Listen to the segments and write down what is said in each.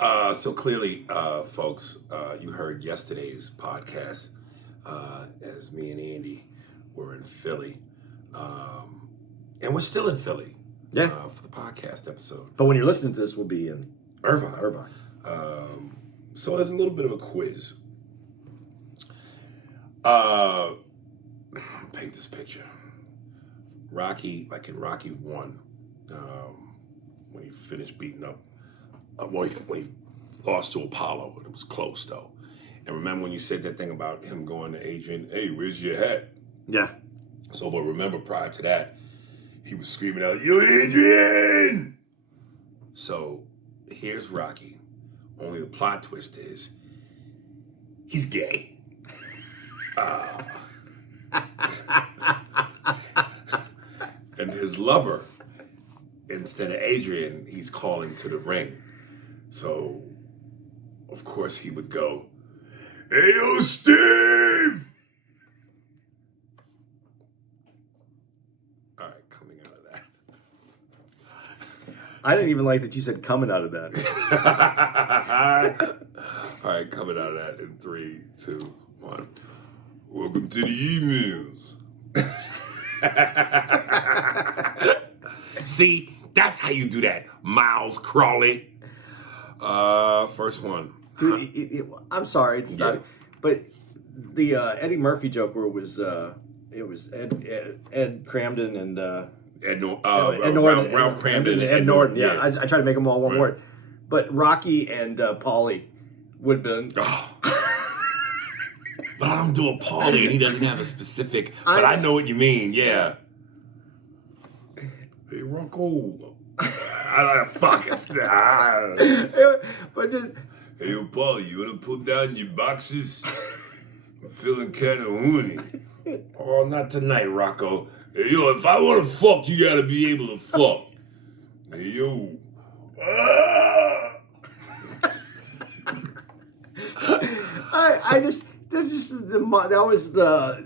So clearly, folks, you heard yesterday's podcast as me and Andy were in Philly. And we're still in Philly for the podcast episode. But when you're listening to this, we'll be in Irvine. So there's a little bit of a quiz. Paint this picture. Rocky, like in Rocky 1, when he finished beating up, when he lost to Apollo, and it was close though. And remember when you said that thing about him going to Adrian, hey, where's your hat? Yeah. So, but remember prior to that, he was screaming out, yo, Adrian! So, here's Rocky. Only the plot twist is, he's gay. And his lover, instead of Adrian, he's calling to the ring. So, of course, he would go, hey, yo, Steve! All right, coming out of that. I didn't even like that you said coming out of that. All right, coming out of that in 3, 2, 1. Welcome to the emails. See, that's how you do that, Miles Crawley. First one. Dude, I'm sorry, it's not. But the Eddie Murphy joke where it was Ed Cramden and Ed Norton, Ralph Cramden and Ed Norton. Yeah, I try to make them all one word. But Rocky and Paulie would have been. Oh. But I don't do a Paulie, and he doesn't have a specific. But I know what you mean. Yeah. Hey, Rocco. Fuck it. But just. Hey, yo, Paulie, you wanna put down your boxes? I'm feeling kind of horny. Oh, not tonight, Rocco. Hey, yo, if I wanna fuck, you gotta be able to fuck. Hey, yo. That was the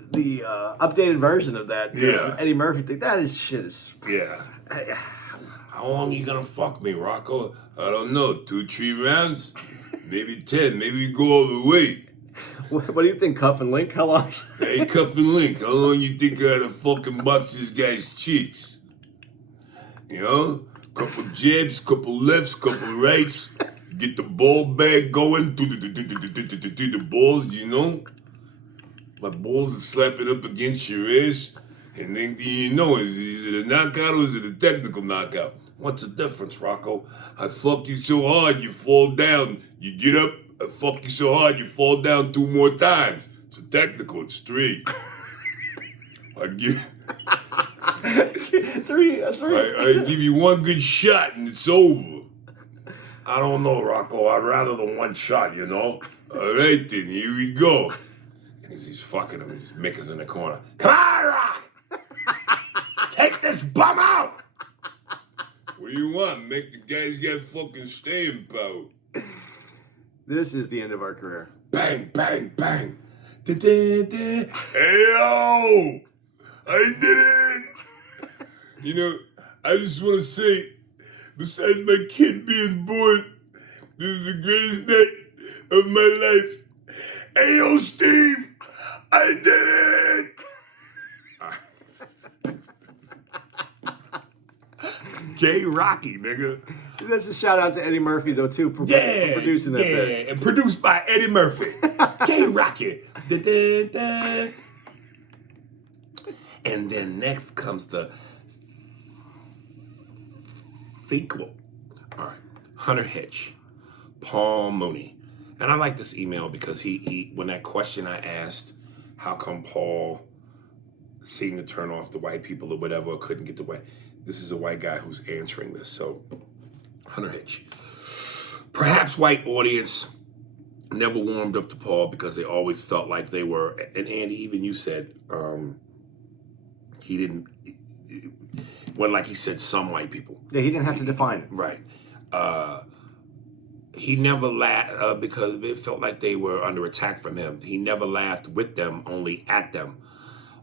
updated version of that Eddie Murphy thing. That is shit. Yeah. How long you gonna fuck me, Rocco? I don't know. 2, 3 rounds? Maybe 10. Maybe we go all the way. What do you think, Cuff and Link? How long? Hey, Cuff and Link, how long you think I had to fucking box this guy's cheeks? You know? Couple jabs, couple lefts, couple rights. Get the ball bag going. The balls, you know? My balls are slapping up against your wrist. And then you know, is it a knockout or is it a technical knockout? What's the difference, Rocco? I fuck you so hard you fall down. You get up, I fuck you so hard you fall down 2 more times. It's a technical, it's 3. I give 3. That's 3. I give you 1 good shot and it's over. I don't know, Rocco. I'd rather than 1 shot, you know? All right, then, here we go. And he's fucking him. He's Mickey's in the corner. Come on, Rock! Take this bum out! What do you want? Make the guys get fucking staying power. This is the end of our career. Bang, bang, bang. Da-da-da. Hey, yo! I did it! You know, I just want to say, besides my kid being born, this is the greatest night of my life. Hey, yo, Steve! I did it! Gay Rocky, nigga. That's a shout out to Eddie Murphy, though, too, for producing that thing. Yeah, and produced by Eddie Murphy. Gay Rocky. Da, da, da. And then next comes the sequel. All right. Hunter Hitch, Paul Mooney. And I like this email because he when that question I asked, how come Paul seemed to turn off the white people or whatever, or couldn't get the white. This is a white guy who's answering this. So, Hunter Hitch. Perhaps white audience never warmed up to Paul because they always felt like they were, and Andy, even you said, he didn't, well, like he said, some white people. Yeah, he didn't have to define it. Right. He never laughed because it felt like they were under attack from him. He never laughed with them, only at them.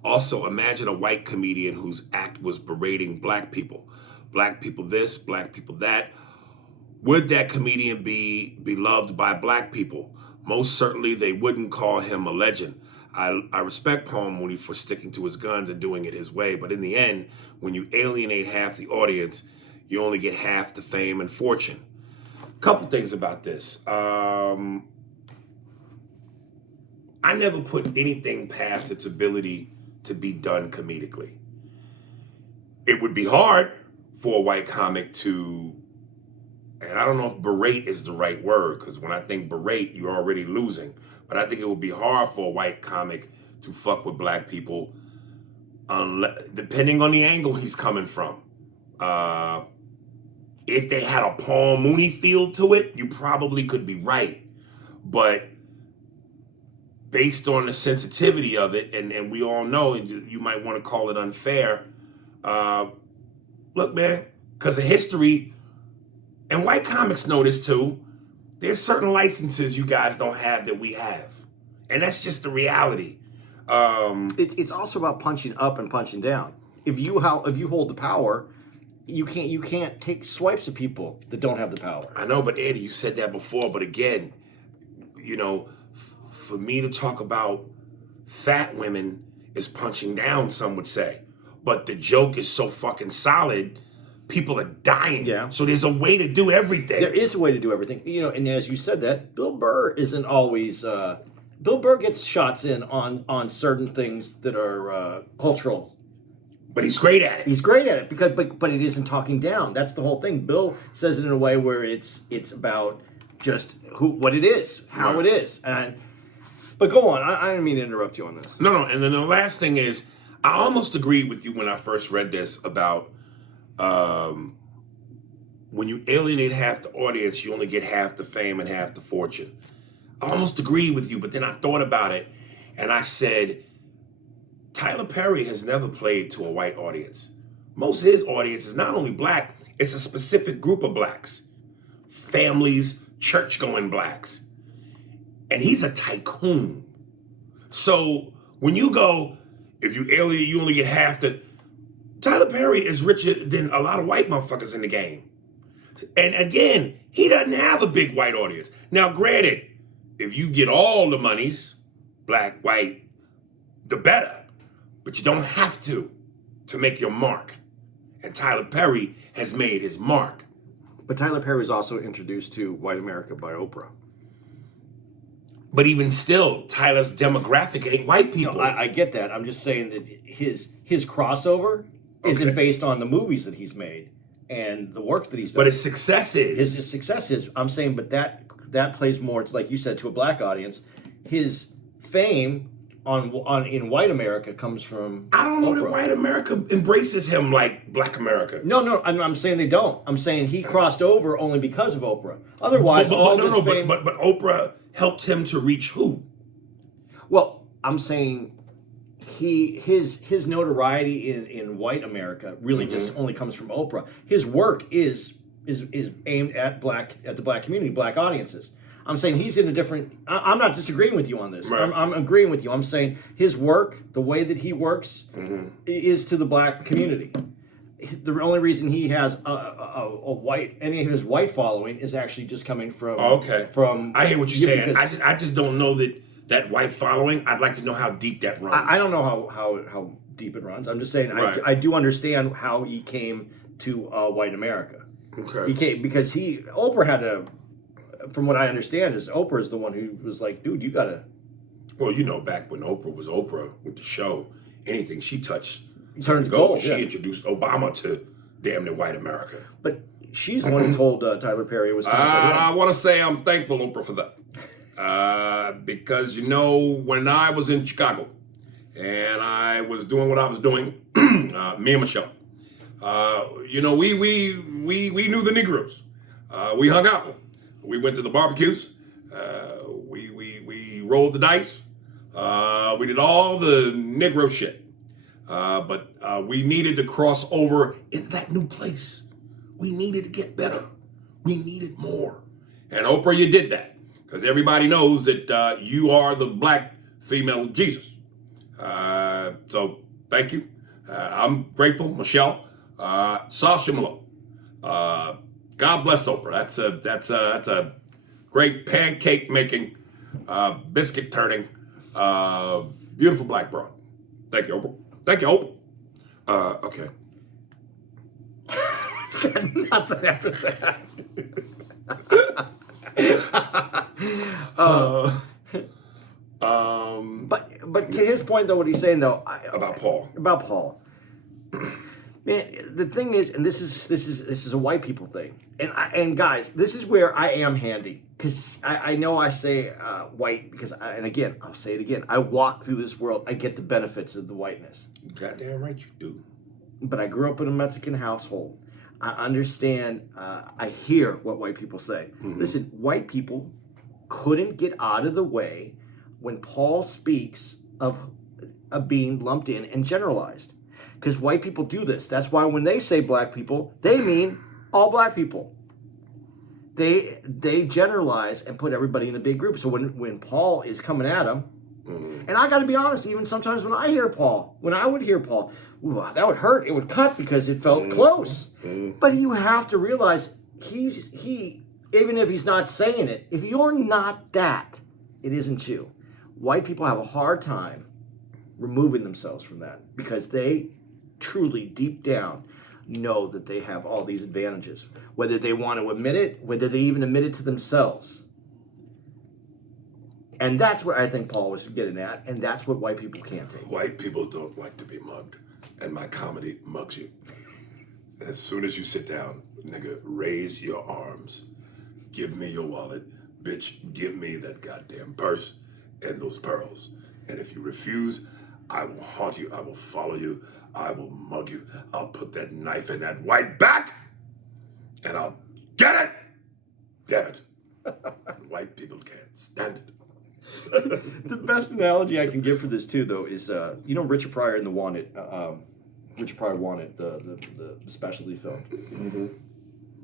Also, imagine a white comedian whose act was berating black people. Black people this, black people that. Would that comedian be beloved by black people? Most certainly they wouldn't call him a legend. I respect Paul Mooney for sticking to his guns and doing it his way, but in the end, when you alienate half the audience, you only get half the fame and fortune. Couple things about this. I never put anything past its ability to be done comedically. It would be hard for a white comic to, and I don't know if berate is the right word, because when I think berate, you're already losing. But I think it would be hard for a white comic to fuck with black people, depending on the angle he's coming from. If they had a Paul Mooney feel to it, you probably could be right. But based on the sensitivity of it, and we all know, and you might want to call it unfair, look, man, because of history, and white comics know this too, there's certain licenses you guys don't have that we have. And that's just the reality. It's also about punching up and punching down. If you hold the power, you can't take swipes at people that don't have the power. I know, but Eddie, you said that before. But again, you know, for me to talk about fat women is punching down, some would say. But the joke is so fucking solid, people are dying. Yeah. So there's a way to do everything. There is a way to do everything. You know, and as you said that, Bill Burr isn't always... Bill Burr gets shots in on certain things that are cultural. But he's great at it. He's great at it because, but it isn't talking down. That's the whole thing. Bill says it in a way where it's about just what it is, how it is. But go on. I didn't mean to interrupt you on this. No. And then the last thing is, I almost agreed with you when I first read this about when you alienate half the audience, you only get half the fame and half the fortune. I almost agreed with you, but then I thought about it and I said, Tyler Perry has never played to a white audience. Most of his audience is not only black, it's a specific group of blacks. Families, church-going blacks. And he's a tycoon. So when you go, if you alienate, you only get half the... Tyler Perry is richer than a lot of white motherfuckers in the game. And again, he doesn't have a big white audience. Now, granted, if you get all the monies, black, white, the better. But you don't have to make your mark. And Tyler Perry has made his mark. But Tyler Perry was also introduced to white America by Oprah. But even still, Tyler's demographic ain't white people. No, I get that. I'm just saying that his crossover isn't based on the movies that he's made and the work that he's done. But his success is. His success is. I'm saying, but that plays more, like you said, to a black audience. His fame in white America comes from I don't know Oprah. that white America embraces him like black America. No, I'm saying they don't. I'm saying he crossed over only because of Oprah. Otherwise, but Oprah helped him to reach who? Well, I'm saying his notoriety in white America really just only comes from Oprah. His work is aimed at the black community, black audiences. I'm saying he's in a different... I'm not disagreeing with you on this. Right. I'm agreeing with you. I'm saying his work, the way that he works, is to the black community. The only reason he has a white... any of his white following is actually just coming from... From I hear what you're saying. I just don't know that white following. I'd like to know how deep that runs. I don't know how deep it runs. I'm just saying I do understand how he came to white America. Okay. He came because Oprah had a... From what I understand, is Oprah is the one who was like, dude, you gotta... Well, you know, back when Oprah was Oprah with the show, anything she touched turned to gold. She introduced Obama to damn near white America. But she's the one who told Tyler Perry it was time for him. I want to say I'm thankful, Oprah, for that. Because, you know, when I was in Chicago and I was doing what I was doing, me and Michelle, you know, we knew the Negroes. We hung out. We went to the barbecues. We rolled the dice. We did all the Negro shit. But we needed to cross over into that new place. We needed to get better. We needed more. And Oprah, you did that. Because everybody knows that you are the black female of Jesus. So thank you. I'm grateful. Michelle. Sasha Malo. God bless Oprah. That's a great pancake making, biscuit turning, beautiful black broad. Thank you, Oprah. Thank you, Oprah. Okay. It's got nothing after that. But to his point though, what he's saying though About Paul. About Paul. Man, the thing is, and this is a white people thing, and guys, this is where I am handy because I know I say white because and again I'll say it again. I walk through this world. I get the benefits of the whiteness. Goddamn right you do. But I grew up in a Mexican household. I understand. I hear what white people say. Mm-hmm. Listen, white people couldn't get out of the way when Paul speaks of being lumped in and generalized. Because white people do this. That's why when they say black people, they mean all black people. They generalize and put everybody in a big group. So when Paul is coming at them, and I got to be honest, even sometimes when I would hear Paul, ooh, that would hurt. It would cut because it felt close. But you have to realize he even if he's not saying it, if you're not that, it isn't you. White people have a hard time removing themselves from that because they truly deep down know that they have all these advantages, whether they want to admit it, whether they even admit it to themselves. And that's where I think Paul was getting at, and that's what white people can't take. White people don't like to be mugged, and my comedy mugs you. As soon as you sit down, nigga, raise your arms. Give me your wallet. Bitch, give me that goddamn purse and those pearls. And if you refuse, I will haunt you. I will follow you. I will mug you. I'll put that knife in that white back, and I'll get it. Damn it. White people can't stand it. The best analogy I can give for this too, though, is Richard Pryor in the Wanted. Richard Pryor Wanted, the specialty film. Mm-hmm.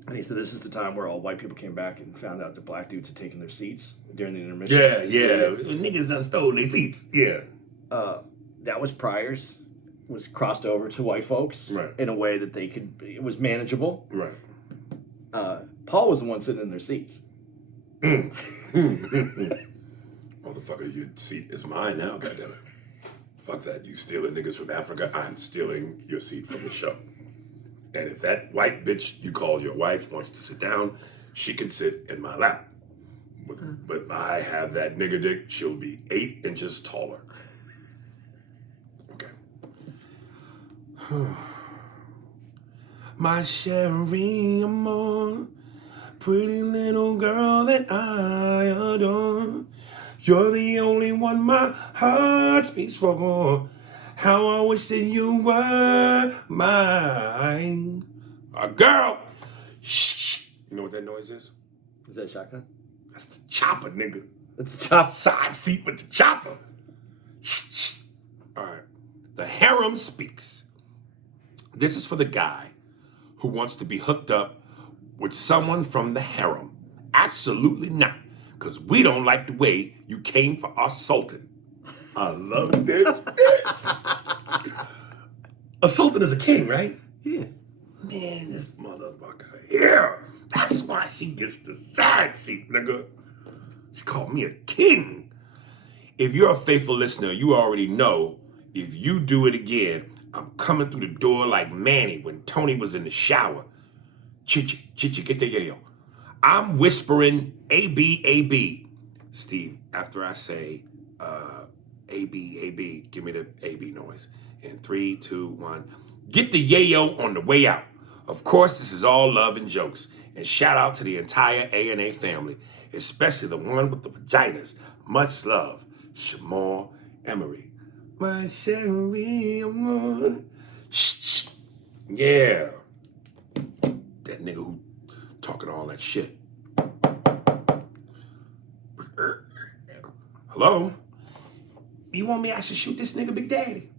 And he said this is the time where all white people came back and found out the black dudes had taken their seats during the intermission. Yeah. Niggas done stole their seats. Yeah. That was Pryor's. Was crossed over to white folks in a way that it was manageable. Right. Paul was the one sitting in their seats. Motherfucker, your seat is mine now, goddammit. Fuck that. You stealing niggas from Africa, I'm stealing your seat from the show. And if that white bitch you call your wife wants to sit down, she can sit in my lap. But I have that nigger dick, she'll be 8 inches taller. Okay. My Sherry Amore, pretty little girl that I adore. You're the only one my heart beats for. How I wish that you were mine. A girl. Shh. You know what that noise is? Is that a shotgun? That's the chopper, nigga. That's the chopper. Side seat with the chopper. Shh. All right. The harem speaks. This is for the guy who wants to be hooked up with someone from the harem. Absolutely not. Because we don't like the way you came for our sultan. I love this bitch. A sultan is a king, right? Yeah. Man, this motherfucker here. That's why she gets the side seat, nigga. She called me a king. If you're a faithful listener, you already know if you do it again, I'm coming through the door like Manny when Tony was in the shower. Chichi, get the yayo. I'm whispering A-B, A-B. Steve, after I say A-B, A-B, give me the A-B noise. In 3, 2, 1. Get the yayo on the way out. Of course, this is all love and jokes. And shout out to the entire A&A family, especially the one with the vaginas. Much love, Shamar Emery. My Sherry Amore. Shh. Yeah. That nigga who talking all that shit. Hello? You want me I should shoot this nigga Big Daddy?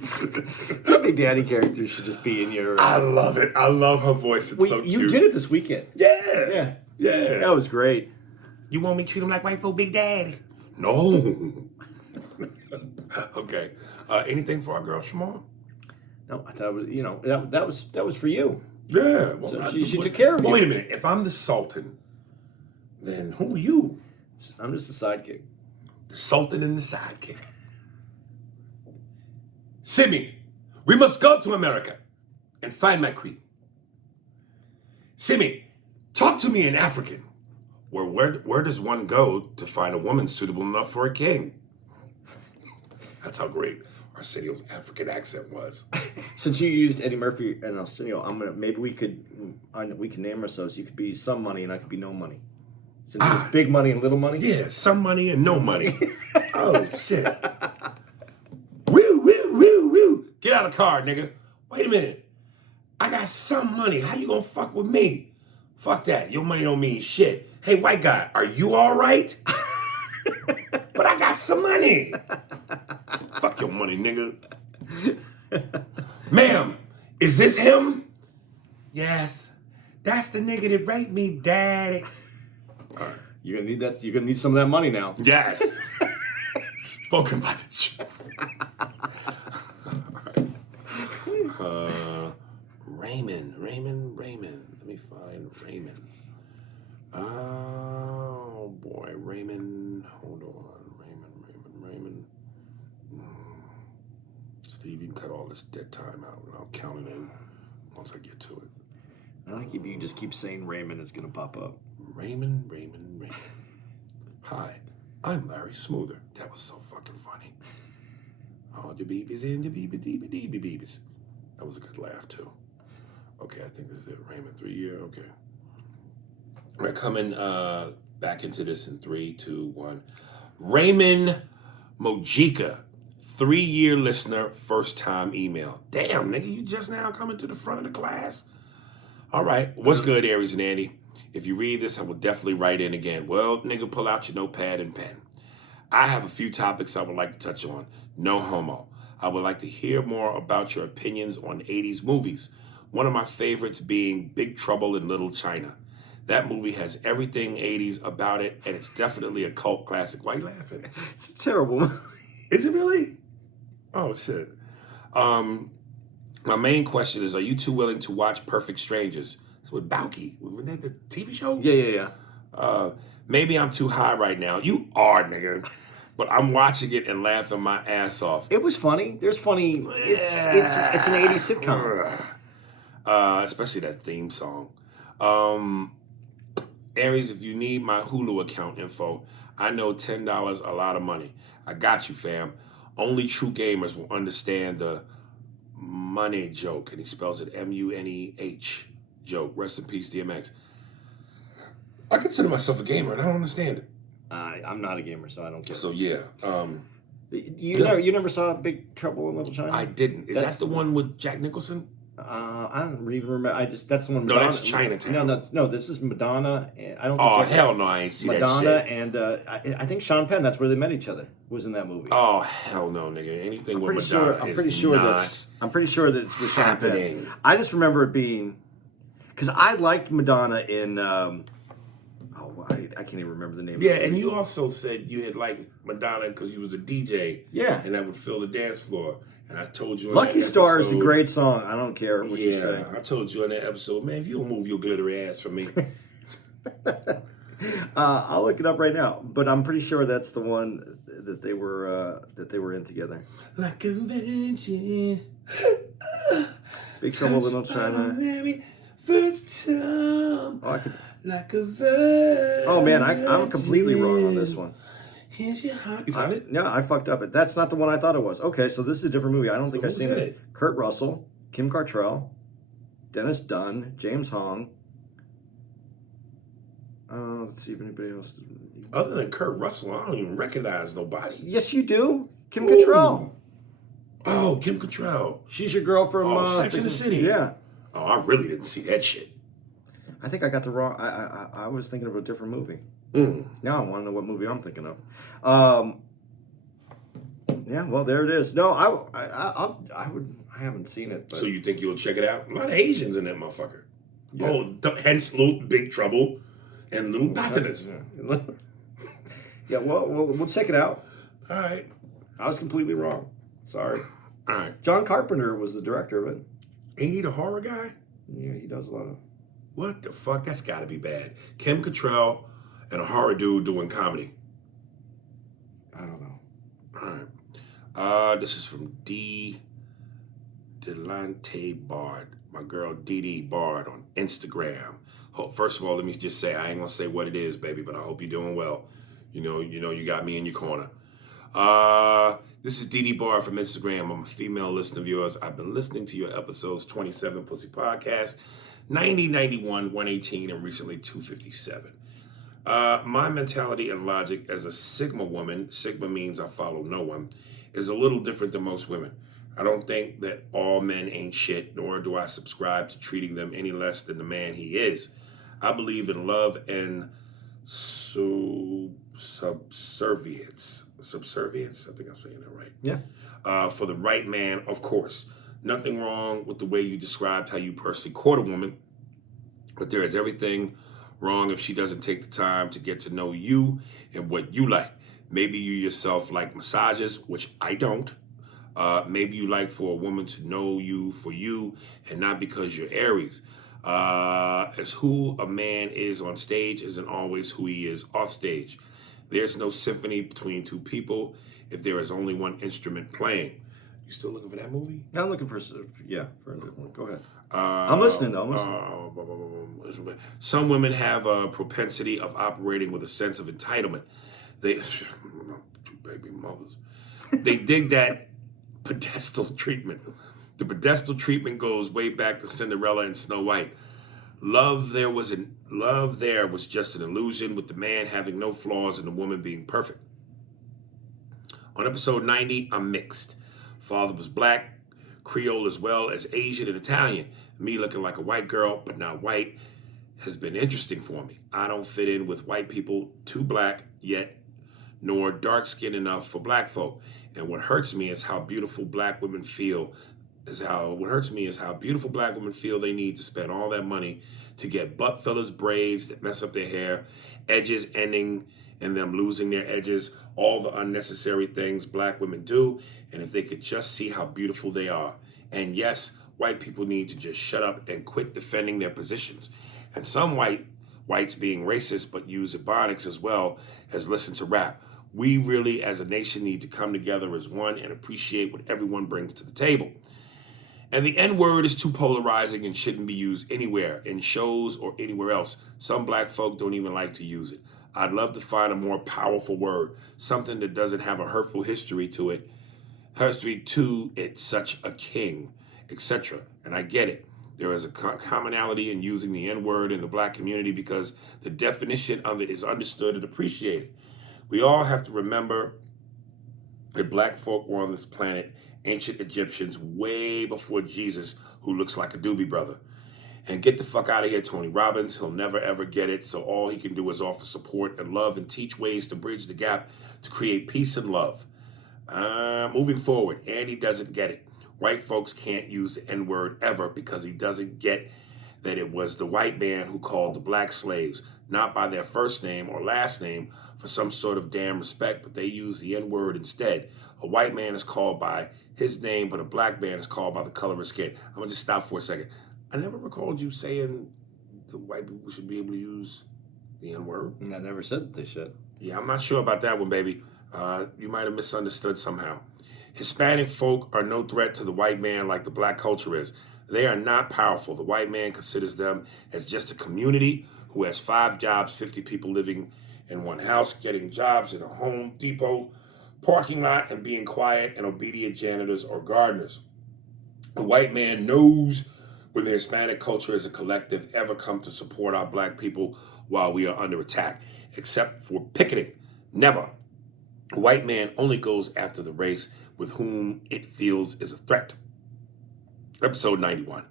The Big Daddy character should just be in your... I love it. I love her voice. It's so cute. You did it this weekend. Yeah. That was great. You want me to treat him like white folk Big Daddy? No. Okay. Anything for our girl, Shamar? No, I thought it was, that was for you. Yeah. Well, So she took care of you. Wait a minute. If I'm the Sultan, then who are you? I'm just a sidekick. The Sultan and the sidekick. Simi, we must go to America and find my queen. Simi, talk to me in African. Where does one go to find a woman suitable enough for a king? That's how great Arsenio's African accent was. Since you used Eddie Murphy and Arsenio, maybe we could name ourselves. You could be some money and I could be no money. Since there's big money and little money. Yeah, some money and no money. Oh shit. Woo, woo, woo, woo. Get out of the car, nigga. Wait a minute. I got some money. How you gonna fuck with me? Fuck that. Your money don't mean shit. Hey, white guy, are you all right? But I got some money. Fuck your money, nigga. Ma'am, is this him? Yes. That's the nigga that raped me, daddy. All right. You're gonna need that. You're gonna need some of that money now. Yes. Spoken by the chief. Raymond. Let me find Raymond. Oh boy, Raymond. Hold on, Raymond. Steve, you can cut all this dead time out, and I'll count it in once I get to it. I think if you just keep saying Raymond, it's gonna pop up. Raymond. Hi, I'm Larry Smoother. That was so fucking funny. All the beebies in the beebies. That was a good laugh too. Okay, I think this is it. Raymond, 3 year. Okay. We're coming back into this in 3, 2, 1. Raymond Mojica, 3-year listener, first time email. Damn, nigga, you just now coming to the front of the class? All right. What's good, Aries and Andy? If you read this, I will definitely write in again. Well, nigga, pull out your notepad and pen. I have a few topics I would like to touch on. No homo. I would like to hear more about your opinions on 80s movies. One of my favorites being Big Trouble in Little China. That movie has everything 80s about it, and it's definitely a cult classic. Why are you laughing? It's a terrible movie. Is it really? Oh, shit. My main question is, are you two willing to watch Perfect Strangers? It's with Balky. Wasn't that the TV show? Yeah. Maybe I'm too high right now. You are, nigga. But I'm watching it and laughing my ass off. It was funny. There's funny. It's an 80s sitcom. Especially that theme song. Aries, if you need my Hulu account info, I know $10 a lot of money. I got you, fam. Only true gamers will understand the money joke. And he spells it M-U-N-E-H joke. Rest in peace, DMX. I consider myself a gamer, and I don't understand it. I'm not a gamer, so I don't care. So, yeah. You never saw Big Trouble in Little China? I didn't. Is that the one with Jack Nicholson? I don't even remember. That's the one. No, that's Chinatown. No, this is Madonna. I don't. Oh hell no, I ain't see Madonna that shit. and I think Sean Penn. That's where they met each other. Was in that movie. Oh hell no, nigga. Anything with Madonna I'm pretty sure that it's with Sean Penn. I just remember it being because I liked Madonna in. I can't even remember the name. Yeah, and you also said you had liked Madonna because you was a DJ. Yeah, and that would fill the dance floor. And I told you. Lucky Star is a great song. I don't care what you say. I told you in that episode, man. If you don't move your glittery ass from me. I'll look it up right now, but I'm pretty sure that's the one that they were in together. Like a virgin. Big Trouble in Little China. First time. Like a virgin. Oh man, I'm completely wrong on this one. Here's your heart. You found it? Yeah, I fucked up. That's not the one I thought it was. Okay, so this is a different movie. I don't think I've seen it. Kurt Russell, Kim Cattrall, Dennis Dunn, James Hong. Let's see if anybody else. Other than Kurt Russell, I don't even recognize nobody. Yes, you do. Kim Cattrall. Oh, Kim Cattrall. She's your girl from Sex and the City. Yeah. Oh, I really didn't see that shit. I think I got the wrong. I was thinking of a different movie. Now I want to know what movie I'm thinking of. Yeah, well, there it is. No, I haven't seen it. But. So you think you'll check it out? A lot of Asians in that motherfucker. Yeah. Oh, hence Little Big Trouble and Little Batanas. Yeah, well, we'll check it out. All right. I was completely wrong. Sorry. All right. John Carpenter was the director of it. Ain't he the horror guy? Yeah, he does a lot of... What the fuck? That's got to be bad. Kim Cattrall and a horror dude doing comedy. I don't know. All right. This is from Delante Bard. My girl Dee Bard on Instagram. First of all, let me just say, I ain't going to say what it is, baby, but I hope you're doing well. You know, you got me in your corner. This is Dee Bard from Instagram. I'm a female listener of yours. I've been listening to your episodes 27 Pussy Podcast, 90, 91, 118, and recently 257. My mentality and logic as a Sigma woman, Sigma means I follow no one, is a little different than most women. I don't think that all men ain't shit, nor do I subscribe to treating them any less than the man he is. I believe in love and subservience. Subservience, I think I'm saying that right. Yeah. For the right man, of course. Nothing wrong with the way you described how you personally court a woman, but there is everything wrong if she doesn't take the time to get to know you and what you like. Maybe you yourself like massages, which I don't. Maybe you like for a woman to know you for you and not because you're Aries. As who a man is on stage isn't always who he is off stage. There's no symphony between two people if there is only one instrument playing. You still looking for that movie? I'm looking for a good one. Go ahead. I'm listening though. Some women have a propensity of operating with a sense of entitlement. They, two baby mothers, they dig that pedestal treatment. The pedestal treatment goes way back to Cinderella and Snow White. Love there was just an illusion, with the man having no flaws and the woman being perfect. On episode 90, I'm mixed. Father was black, Creole as well as Asian and Italian. Me looking like a white girl, but not white, has been interesting for me. I don't fit in with white people, too black yet, nor dark skinned enough for black folk. And what hurts me is how beautiful black women feel. How beautiful black women feel they need to spend all that money to get butt fillers, braids that mess up their hair, edges ending in them losing their edges, all the unnecessary things black women do, and if they could just see how beautiful they are. And yes, white people need to just shut up and quit defending their positions. And some whites being racist but use ebonics as well as listen to rap. We really as a nation need to come together as one and appreciate what everyone brings to the table. And the N-word is too polarizing and shouldn't be used anywhere, in shows or anywhere else. Some black folk don't even like to use it. I'd love to find a more powerful word, something that doesn't have a hurtful history to it, such a king, etc. And I get it. There is a commonality in using the N-word in the black community because the definition of it is understood and appreciated. We all have to remember that black folk were on this planet, ancient Egyptians, way before Jesus, who looks like a doobie brother. And get the fuck out of here, Tony Robbins. He'll never ever get it, so all he can do is offer support and love and teach ways to bridge the gap to create peace and love. Moving forward, Andy doesn't get it. White folks can't use the N-word ever because he doesn't get that it was the white man who called the black slaves, not by their first name or last name for some sort of damn respect, but they use the N-word instead. A white man is called by his name, but a black man is called by the color of his skin. I'm going to just stop for a second. I never recalled you saying the white people should be able to use the N-word. I never said that they should. Yeah, I'm not sure about that one, baby. You might have misunderstood somehow. Hispanic folk are no threat to the white man like the black culture is. They are not powerful. The white man considers them as just a community who has 5 jobs, 50 people living in one house, getting jobs in a Home Depot parking lot, and being quiet and obedient janitors or gardeners. The white man knows when the Hispanic culture as a collective ever come to support our black people while we are under attack, except for picketing. Never. The white man only goes after the race with whom it feels is a threat. Episode 91.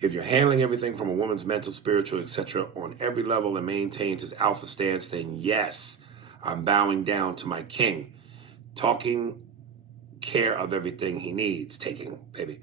If you're handling everything from a woman's mental, spiritual, etc. on every level and maintains his alpha stance, then yes, I'm bowing down to my king. Taking care of everything he needs. Taking, baby.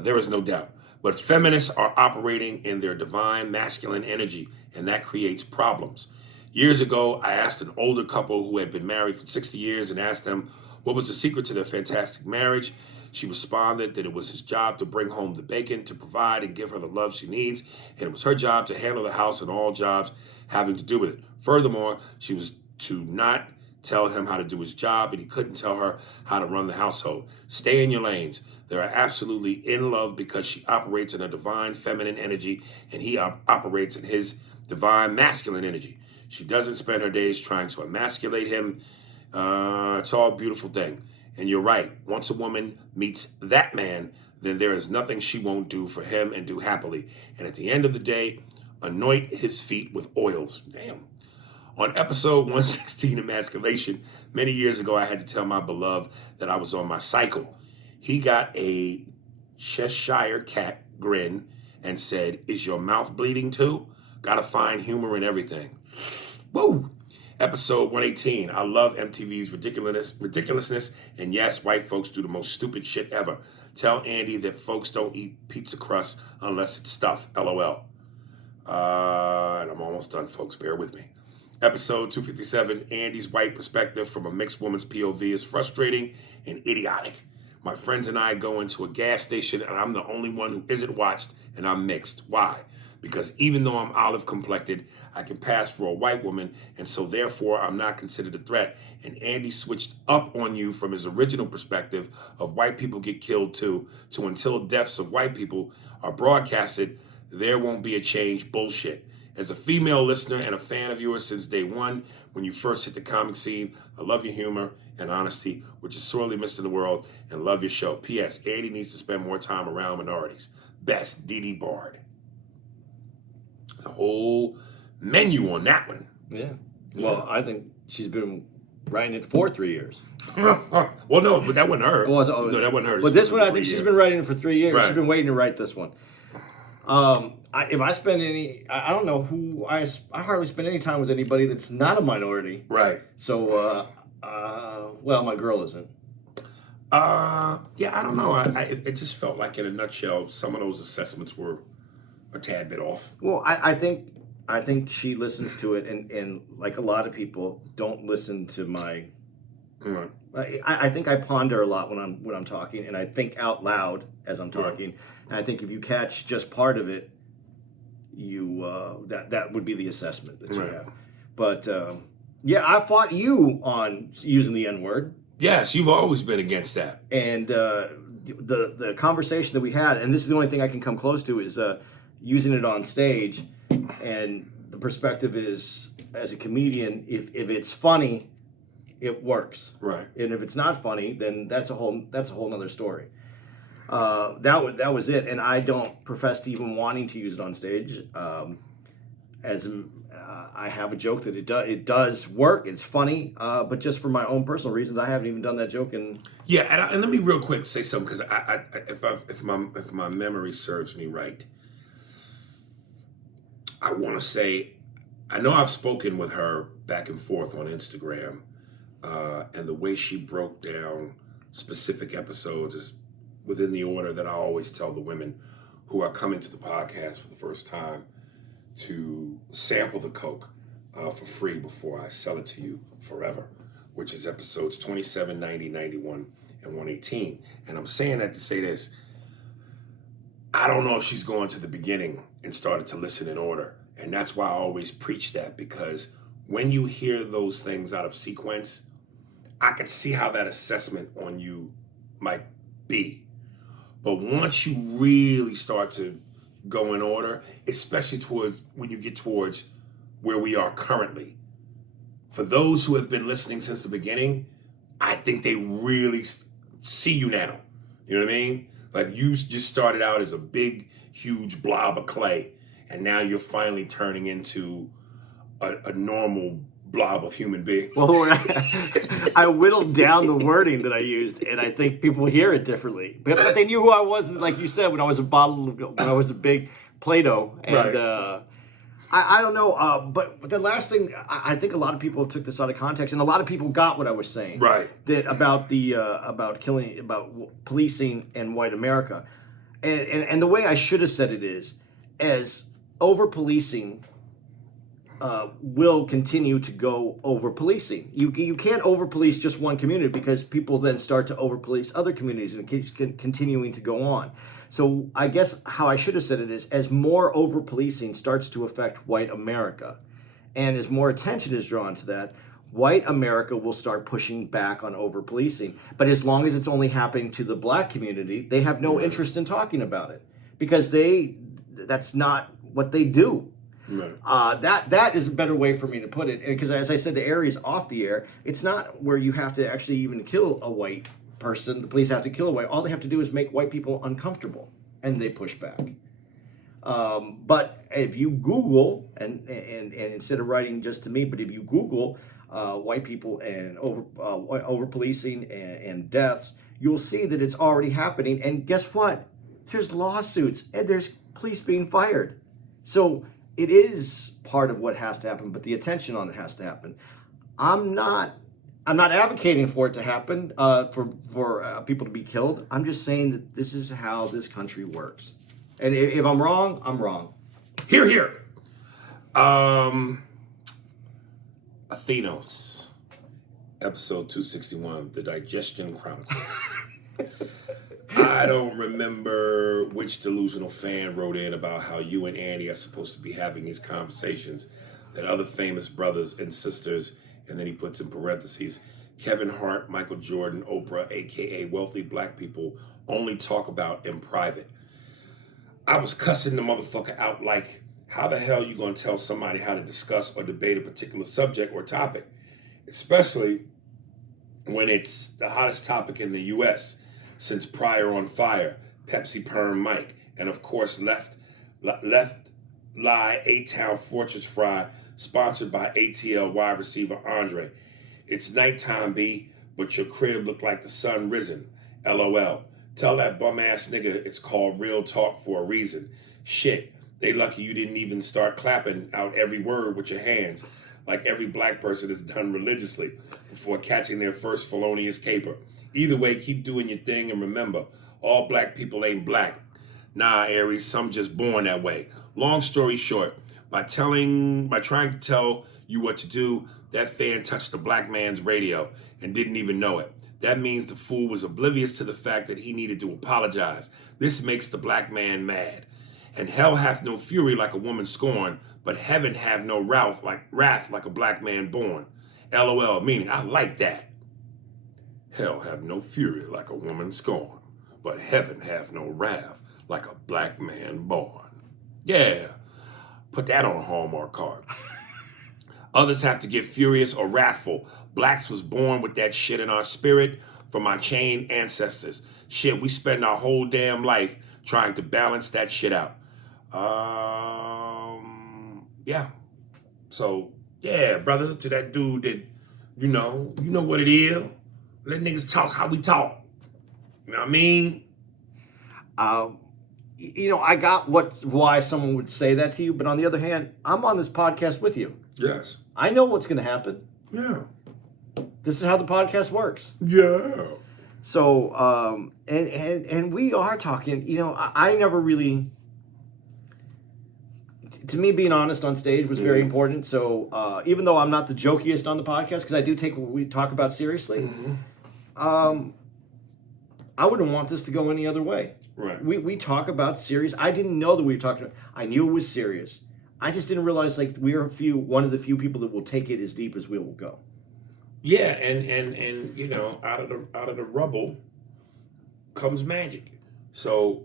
There is no doubt. But feminists are operating in their divine masculine energy, and that creates problems. Years ago, I asked an older couple who had been married for 60 years and asked them what was the secret to their fantastic marriage. She responded that it was his job to bring home the bacon, to provide and give her the love she needs, and it was her job to handle the house and all jobs having to do with it. Furthermore, she was to not tell him how to do his job, and he couldn't tell her how to run the household. Stay in your lanes. They are absolutely in love because she operates in a divine feminine energy, and he operates in his divine masculine energy. She doesn't spend her days trying to emasculate him. It's all a beautiful thing. And you're right. Once a woman meets that man, then there is nothing she won't do for him and do happily. And at the end of the day, anoint his feet with oils. Damn. On episode 116, Emasculation, many years ago, I had to tell my beloved that I was on my cycle. He got a Cheshire cat grin and said, "Is your mouth bleeding too? Gotta find humor in everything." Woo! Episode 118, I love MTV's ridiculousness, and yes, white folks do the most stupid shit ever. Tell Andy that folks don't eat pizza crust unless it's stuffed, LOL. And I'm almost done, folks, bear with me. Episode 257, Andy's white perspective from a mixed woman's POV is frustrating and idiotic. My friends and I go into a gas station and I'm the only one who isn't watched and I'm mixed. Why? Because even though I'm olive complected, I can pass for a white woman, and so therefore I'm not considered a threat. And Andy switched up on you from his original perspective of white people get killed too, to until deaths of white people are broadcasted, there won't be a change bullshit. As a female listener and a fan of yours since day one, when you first hit the comic scene, I love your humor and honesty, which is sorely missed in the world, and love your show. P.S. Andy needs to spend more time around minorities. Best, Dee Bard. There's a whole menu on that one. Yeah. Well, I think she's been writing it for 3 years. Well, no, but that wasn't her. No, that wasn't her. But this one, I think she's been writing it for 3 years. Right. She's been waiting to write this one. If I spend any, I don't know who, I hardly spend any time with anybody that's not a minority. Right. So, well, my girl isn't. Yeah, I don't know. It just felt like, in a nutshell, some of those assessments were a tad bit off. Well, I think she listens to it, and like a lot of people, don't listen to my. Right. I think I ponder a lot when I'm talking, and I think out loud as I'm talking. And I think if you catch just part of it, you that would be the assessment that you have. But yeah, I fought you on using the N-word. Yes, you've always been against that. And the conversation that we had, and this is the only thing I can come close to, is using it on stage. And the perspective is, as a comedian, if it's funny, it works. Right. And if it's not funny, then that's a whole nother story. That was it. And I don't profess to even wanting to use it on stage. I have a joke that it does work. It's funny, but just for my own personal reasons, I haven't even done that joke in. Yeah, and let me real quick say something, because if my memory serves me right, I want to say, I know I've spoken with her back and forth on Instagram, and the way she broke down specific episodes is within the order that I always tell the women who are coming to the podcast for the first time to sample the Coke for free before I sell it to you forever, which is episodes 27, 90, 91, and 118. And I'm saying that to say this. I don't know if she's going to the beginning and started to listen in order. And that's why I always preach that, because when you hear those things out of sequence, I could see how that assessment on you might be. But once you really start to go in order, especially when you get towards where we are currently, for those who have been listening since the beginning, I think they really see you now. You know what I mean? Like, you just started out as a big, huge blob of clay, and now you're finally turning into a normal blob of human being. Well, I whittled down the wording that I used, and I think people hear it differently. But they knew who I was, like you said, when I was a big Play-Doh. And Right. I don't know, but the last thing, I think a lot of people took this out of context, and a lot of people got what I was saying. Right. That about policing and white America, and the way I should have said it is, as over policing will continue to go over policing. You can't over police just one community because people then start to over police other communities and it keeps continuing to go on. So I guess how I should have said it is, as more over policing starts to affect white America, and as more attention is drawn to that, white America will start pushing back on over policing. But as long as it's only happening to the black community, they have no interest in talking about it because that's not what they do. Right. That is a better way for me to put it, because as I said to Aris off the air, it's not where you have to actually even kill a white person. The police have to kill a white. All they have to do is make white people uncomfortable, and they push back. But if you Google and instead of writing just to me, but if you Google white people and over policing and deaths, you'll see that it's already happening. And guess what? There's lawsuits and there's police being fired. So it is part of what has to happen, but the attention on it has to happen. I'm not advocating for it to happen, for people to be killed. I'm just saying that this is how this country works. And if I'm wrong, I'm wrong. Here, here. Athenos, episode 261, The Digestion Crown. I don't remember which delusional fan wrote in about how you and Annie are supposed to be having these conversations that other famous brothers and sisters, and then he puts in parentheses, Kevin Hart, Michael Jordan, Oprah, aka wealthy black people, only talk about in private. I was cussing the motherfucker out like, how the hell you gonna tell somebody how to discuss or debate a particular subject or topic? Especially when it's the hottest topic in the US since Pryor on Fire, Pepsi Perm Mike, and of course Left Lie A-Town Fortress Fry, sponsored by ATL wide receiver Andre. It's nighttime, B, but your crib look like the sun risen. LOL. Tell that bum ass nigga it's called real talk for a reason. Shit, they lucky you didn't even start clapping out every word with your hands, like every black person has done religiously before catching their first felonious caper. Either way, keep doing your thing, and remember, all black people ain't black. Nah, Aries, some just born that way. Long story short, by trying to tell you what to do, that fan touched the black man's radio and didn't even know it. That means the fool was oblivious to the fact that he needed to apologize. This makes the black man mad. And hell hath no fury like a woman scorned, but heaven have no wrath like a black man born. LOL, meaning I like that. Hell have no fury like a woman scorned, but heaven have no wrath like a black man born. Yeah, put that on a Hallmark card. Others have to get furious or wrathful. Blacks was born with that shit in our spirit from our chain ancestors. Shit, we spend our whole damn life trying to balance that shit out. Yeah. So, yeah, brother, to that dude that, you know what it is. Let niggas talk how we talk. You know what I mean? I got why someone would say that to you, but on the other hand, I'm on this podcast with you. Yes. I know what's going to happen. Yeah. This is how the podcast works. Yeah. So, and we are talking, I never really, to me, being honest on stage was very important. So, even though I'm not the jokiest on the podcast, because I do take what we talk about seriously, I wouldn't want this to go any other way. Right. We talk about serious. I didn't know that we were talking about, I knew it was serious. I just didn't realize we are one of the few people that will take it as deep as we will go. Yeah, and out of the rubble comes magic. So,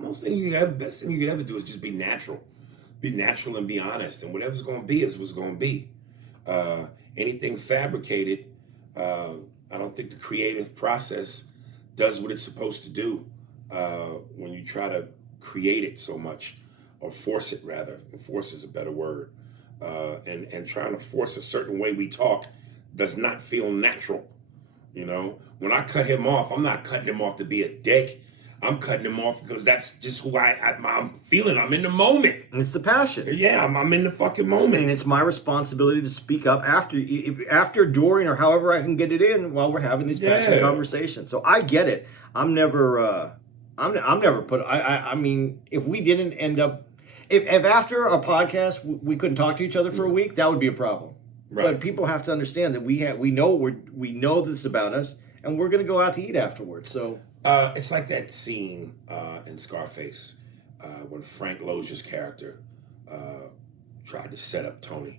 best thing you could ever do is just be natural. Be natural and be honest. And whatever's going to be is what's going to be. Anything fabricated, I don't think the creative process does what it's supposed to do when you try to create it so much, or force it rather. Force is a better word. And trying to force a certain way we talk does not feel natural. When I cut him off, I'm not cutting him off to be a dick. I'm cutting him off because that's just who I'm feeling. I'm in the moment. And it's the passion. Yeah, I'm in the fucking moment. And it's my responsibility to speak up after, during, or however I can get it in while we're having these passionate conversations. So I get it. I'm never put. I mean, if we didn't end up, If after a podcast we couldn't talk to each other for a week, that would be a problem. Right. But people have to understand that we know this about us, and we're going to go out to eat afterwards. So it's like that scene in Scarface when Frank Lozia's character tried to set up Tony,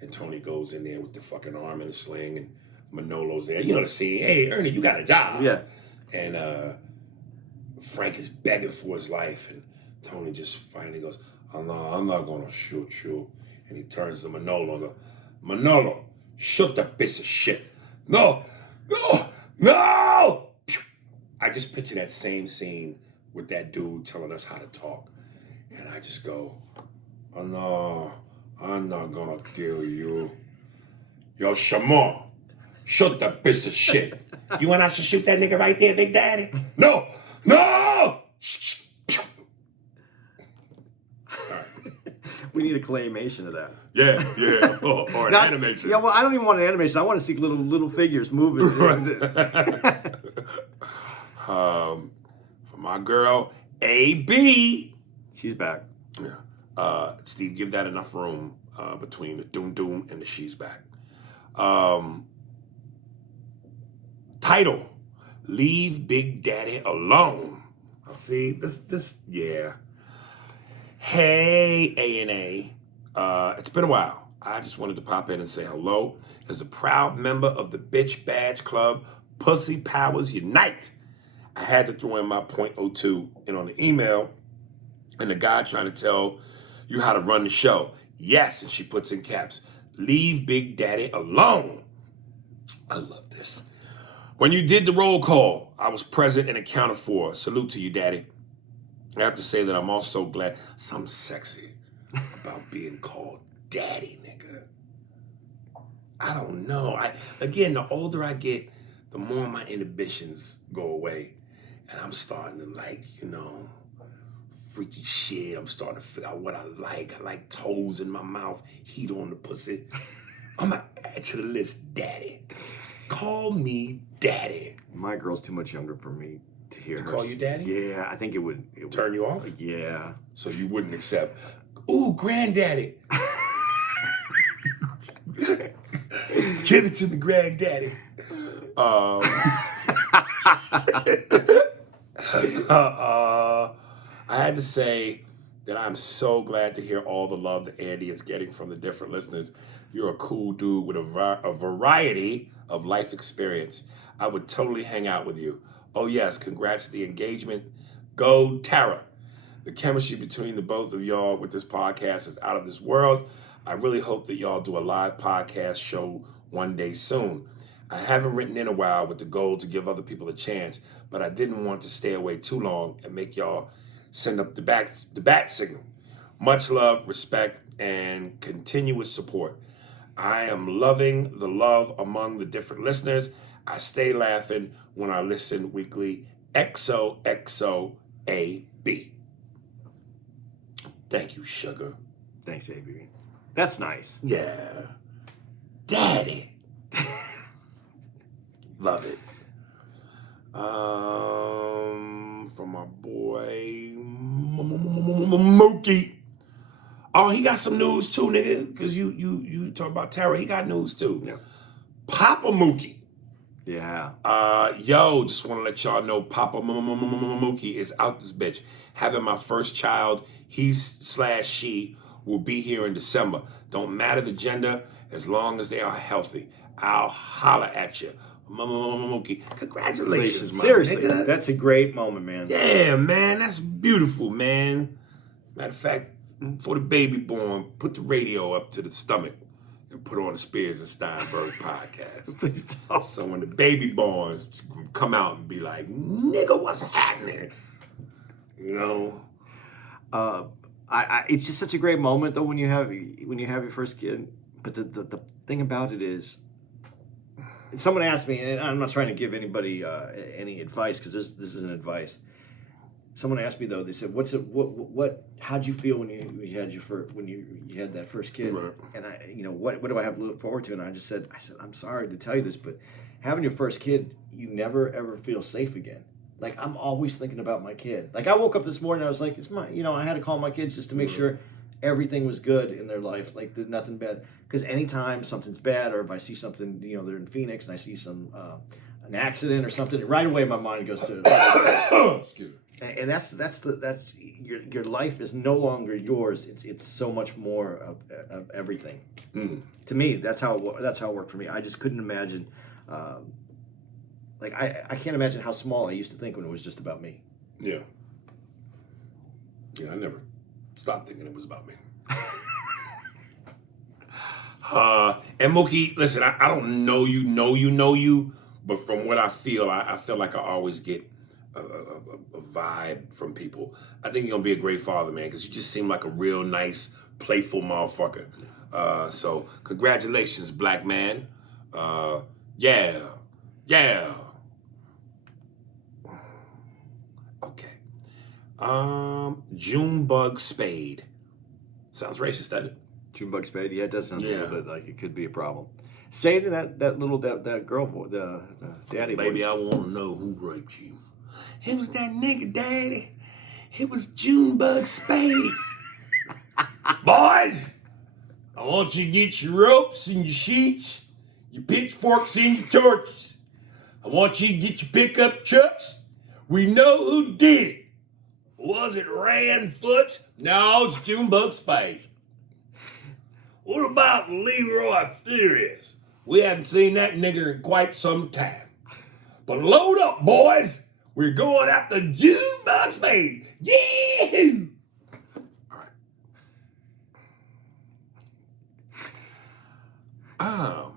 and Tony goes in there with the fucking arm in a sling, and Manolo's there. You know the scene. Hey, Ernie, you got a job. Yeah. And Frank is begging for his life, and Tony just finally goes, I'm not gonna shoot you. And he turns to Manolo and goes, Manolo, shoot that piece of shit. No! I just picture that same scene with that dude telling us how to talk. And I just go, oh no, I'm not gonna kill you. Yo, Shamon, shoot that piece of shit. You want us to shoot that nigga right there, Big Daddy? No! we need a claymation of that. Yeah. Or an animation. Yeah, well, I don't even want an animation. I want to see little figures moving. For my girl, A.B. She's back. Yeah. Steve, give that enough room between the doom and the she's back. Title, Leave Big Daddy Alone. See, this, yeah. Hey, A&A. It's been a while. I just wanted to pop in and say hello. As a proud member of the Bitch Badge Club, Pussy Powers Unite. I had to throw in my .02 in on the email, and the guy trying to tell you how to run the show. Yes, and she puts in caps, leave Big Daddy alone. I love this. When you did the roll call, I was present and accounted for. Salute to you, Daddy. I have to say that I'm also glad something sexy about being called Daddy, nigga. I don't know. Again, the older I get, the more my inhibitions go away. And I'm starting to like, freaky shit. I'm starting to figure out what I like. I like toes in my mouth, heat on the pussy. I'm going to add to the list, Daddy. Call me Daddy. My girl's too much younger for me to hear her. Call you Daddy? Yeah, I think it would turn you off? Yeah. So you wouldn't accept, ooh, Granddaddy. Give it to the Granddaddy. I had to say that I'm so glad to hear all the love that Andy is getting from the different listeners. You're a cool dude with a variety of life experience. I would totally hang out with you. Oh yes, congrats to the engagement. Go Tara. The chemistry between the both of y'all with this podcast is out of this world. I really hope that y'all do a live podcast show one day soon. I haven't written in a while with the goal to give other people a chance, but I didn't want to stay away too long and make y'all send up the bat signal. Much love, respect, and continuous support. I am loving the love among the different listeners. I stay laughing when I listen weekly. XOXOAB. Thank you, sugar. Thanks, AB. That's nice. Yeah. Daddy. Love it. From my boy Mookie. Oh, he got some news too, nigga. Because you talk about Tara. He got news too. Yeah. Papa Mookie. Yeah. Just want to let y'all know Papa Mookie is out this bitch. Having my first child, he/she will be here in December. Don't matter the gender, as long as they are healthy. I'll holler at you. Mookie. Congratulations, my Seriously, nigga. that's a great moment, man. Yeah, man, that's beautiful, man. Matter of fact, for the baby born, put the radio up to the stomach and put on the Spears and Steinberg podcast. Please don't. So when the baby borns come out and be like, nigga, what's happening? It's just such a great moment though when you have your first kid. But the thing about it is, someone asked me, and I'm not trying to give anybody any advice because this isn't advice. Someone asked me though. They said, how'd you feel when you had that first kid? Right. And what do I have to look forward to? And I said, I'm sorry to tell you this, but having your first kid, you never ever feel safe again. Like, I'm always thinking about my kid. Like, I woke up this morning, I was like, I had to call my kids just to make sure everything was good in their life. Like, there's nothing bad. Because anytime something's bad, or if I see something, they're in Phoenix and I see an accident or something, right away my mind goes to. Excuse me. And that's your life is no longer yours. It's so much more of everything. To me, that's how it worked for me. I just couldn't imagine. I can't imagine how small I used to think when it was just about me. Yeah. Yeah, I never stopped thinking it was about me. And Mookie, listen, I don't know you, but from what I feel like I always get a vibe from people. I think you're going to be a great father, man, because you just seem like a real nice, playful motherfucker. So congratulations, black man. Yeah. Okay. Junebug Spade. Sounds racist, doesn't it? Junebug Spade, yeah, it does sound a little bit like it could be a problem. Spade and that girl, the daddy voice. Baby, I want to know who raped you. It was that nigga, daddy. It was Junebug Spade. Boys, I want you to get your ropes and your sheets, your pitchforks and your torches. I want you to get your pickup trucks. We know who did it. Was it Ranfoot? No, it's Junebug Space. What about Leroy Furious? We haven't seen that nigger in quite some time. But load up, boys. We're going after Junebug Space. Yeah! All right.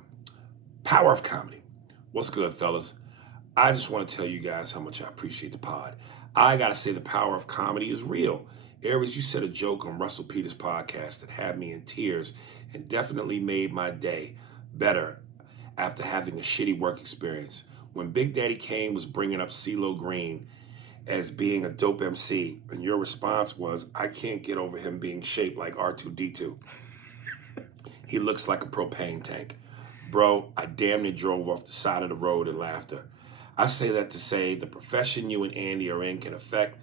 Power of comedy. What's good, fellas? I just want to tell you guys how much I appreciate the pod. I gotta say the power of comedy is real. Aris, you said a joke on Russell Peters' podcast that had me in tears and definitely made my day better after having a shitty work experience. When Big Daddy Kane was bringing up CeeLo Green as being a dope MC, and your response was, I can't get over him being shaped like R2-D2. He looks like a propane tank. Bro, I damn near drove off the side of the road in laughter. I say that to say the profession you and Andy are in can affect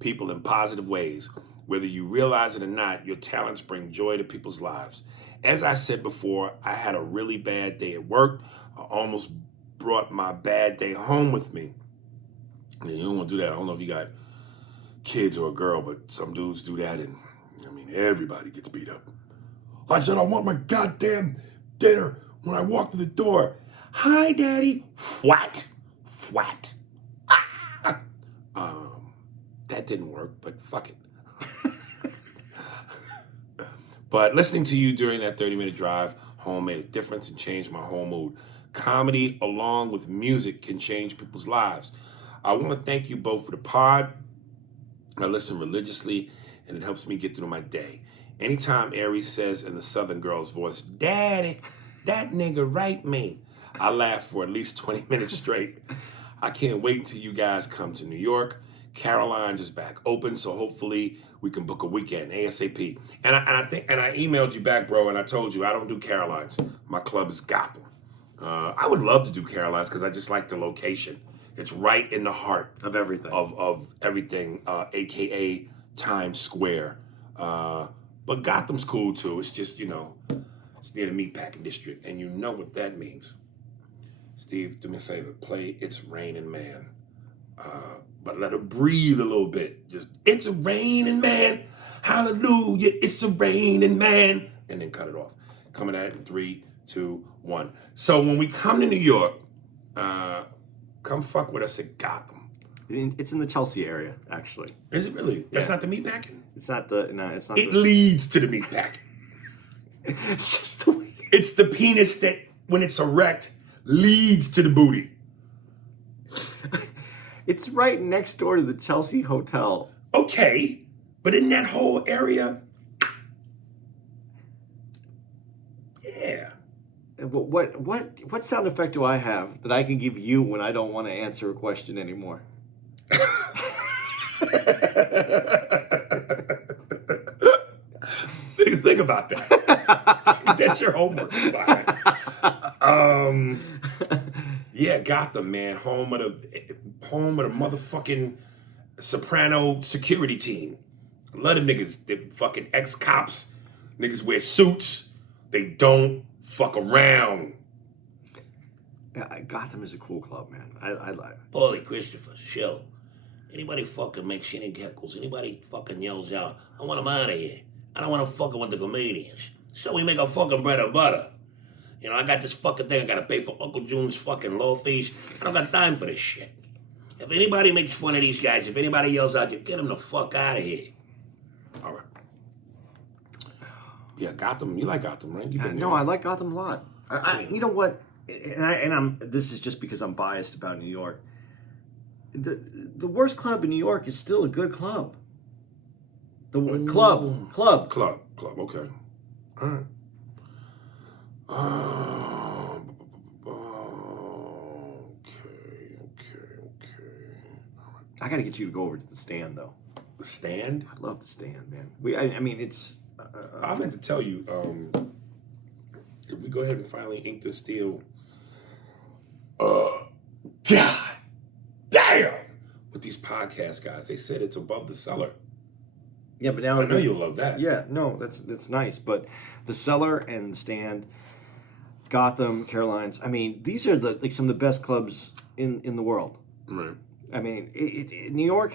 people in positive ways. Whether you realize it or not, your talents bring joy to people's lives. As I said before, I had a really bad day at work. I almost brought my bad day home with me. And you don't want to do that. I don't know if you got kids or a girl, but some dudes do that, and everybody gets beat up. I said, I want my goddamn dinner when I walk to the door. Hi, Daddy. What? Flat. Ah! That didn't work, but fuck it. But listening to you during that 30-minute drive home made a difference and changed my whole mood. Comedy, along with music, can change people's lives. I want to thank you both for the pod. I listen religiously, and it helps me get through my day. Anytime Aris says in the Southern girl's voice, Daddy, that nigga raped me, I laugh for at least 20 minutes straight. I can't wait until you guys come to New York. Caroline's is back open, so hopefully we can book a weekend ASAP. And I emailed you back, bro, and I told you I don't do Caroline's. My club is Gotham. I would love to do Caroline's because I just like the location. It's right in the heart of everything. Of everything, aka Times Square. But Gotham's cool too. It's just, it's near the meatpacking district, and you know what that means. Steve, do me a favor, play It's Raining Man. But let it breathe a little bit. Just, it's a raining man. Hallelujah, it's a raining man. And then cut it off. Coming at it in 3, 2, 1. So when we come to New York, come fuck with us at Gotham. It's in the Chelsea area, actually. Is it really? That's not the meatpacking? It's not the, no, it's not It leads to the meatpacking. It's just the way. It's the penis that, when it's erect, leads to the booty. It's right next door to the Chelsea Hotel. Okay, but in that whole area, yeah. What sound effect do I have that I can give you when I don't want to answer a question anymore? Think about that. That's your homework assignment. Yeah, Gotham, man, home home of a motherfucking soprano security team. A lot of niggas, they fucking ex-cops. Niggas wear suits. They don't fuck around. Yeah, Gotham is a cool club, man. I like it. Paulie Christopher, show. Anybody fucking makes shinny heckles, anybody fucking yells out, I want him out of here. I don't want him fucking with the comedians. So we make a fucking bread and butter. You know, I got this fucking thing I gotta pay for Uncle June's fucking law fees. I don't got time for this shit. If anybody makes fun of these guys, if anybody yells out, you get them the fuck out of here. All right. Yeah, Gotham. You like Gotham, right? You No, I like Gotham a lot. You know what? I'm. This is just because I'm biased about New York. The worst club in New York is still a good club. The club. Club. Okay. All right. Okay. All right. I got to get you to go over to the Stand, though. The Stand? I love the Stand, man. I mean, it's. I meant to tell you, if we go ahead and finally ink this deal, God damn! With these podcast guys, they said it's above the cellar. Yeah, but now I know you'll love that. Yeah, no, that's nice. But the Cellar and the Stand, Gotham, Carolines. I mean, these are some of the best clubs in the world. Right. I mean, New York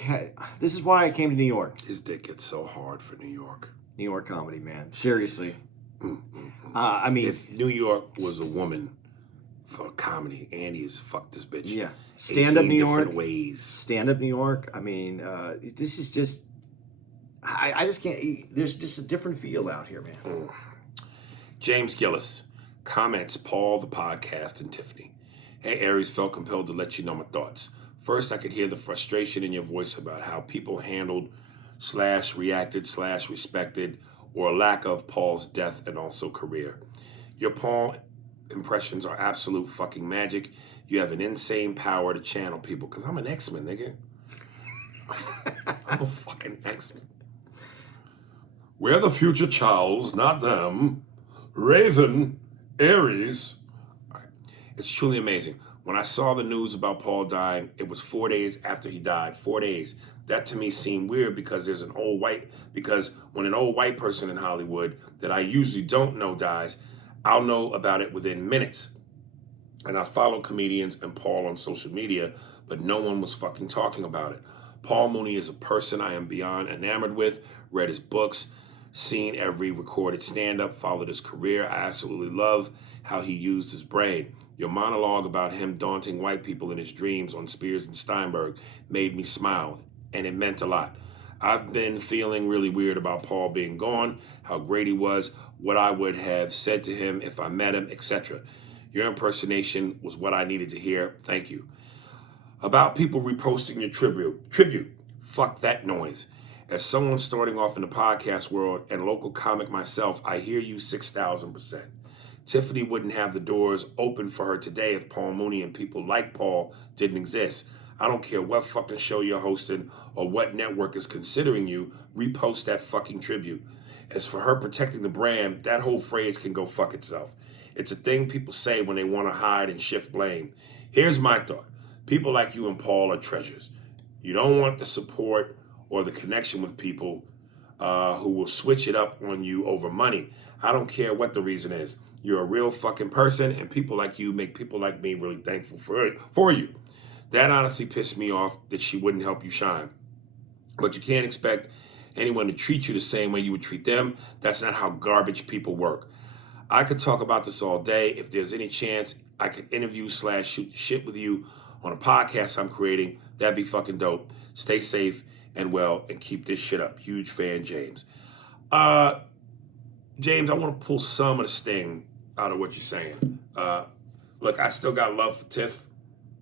this is why I came to New York. His dick gets so hard for New York. New York comedy, man. Seriously. I mean, if New York was a woman for comedy, Andy has fucked this bitch. Yeah. Stand up New York. Ways. Stand up New York. I mean, this is just. I just can't. There's just a different feel out here, man. James Gillis comments Paul the podcast and Tiffany. Hey, Aris, felt compelled to let you know my thoughts. First, I could hear the frustration in your voice about how people handled / reacted / respected or lack of Paul's death and also career. Your Paul impressions are absolute fucking magic. You have an insane power to channel people. Because I'm an X-Men, nigga. I'm a fucking X-Men. We're the future Charles, not them. Raven, Aries. All right. It's truly amazing. When I saw the news about Paul dying, it was 4 days after he died. 4 days. That to me seemed weird because when an old white person in Hollywood that I usually don't know dies, I'll know about it within minutes. And I follow comedians and Paul on social media, but no one was fucking talking about it. Paul Mooney is a person I am beyond enamored with, read his books, seen every recorded stand-up, followed his career. I absolutely love how he used his brain. Your monologue about him daunting white people in his dreams on Spears and Steinberg made me smile, and it meant a lot. I've been feeling really weird about Paul being gone, how great he was, what I would have said to him if I met him, etc. Your impersonation was what I needed to hear. Thank you. About people reposting your tribute. Fuck that noise. As someone starting off in the podcast world and local comic myself, I hear you 6,000%. Tiffany wouldn't have the doors open for her today if Paul Mooney and people like Paul didn't exist. I don't care what fucking show you're hosting or what network is considering you, repost that fucking tribute. As for her protecting the brand, that whole phrase can go fuck itself. It's a thing people say when they want to hide and shift blame. Here's my thought. People like you and Paul are treasures. You don't want the support or the connection with people who will switch it up on you over money. I don't care what the reason is. You're a real fucking person, and people like you make people like me really thankful for you. That honestly pissed me off that she wouldn't help you shine. But you can't expect anyone to treat you the same way you would treat them. That's not how garbage people work. I could talk about this all day. If there's any chance I could interview / shoot the shit with you on a podcast I'm creating, that'd be fucking dope. Stay safe and well, and keep this shit up. Huge fan, James. James, I want to pull some of the sting out of what you're saying. Look, I still got love for Tiff.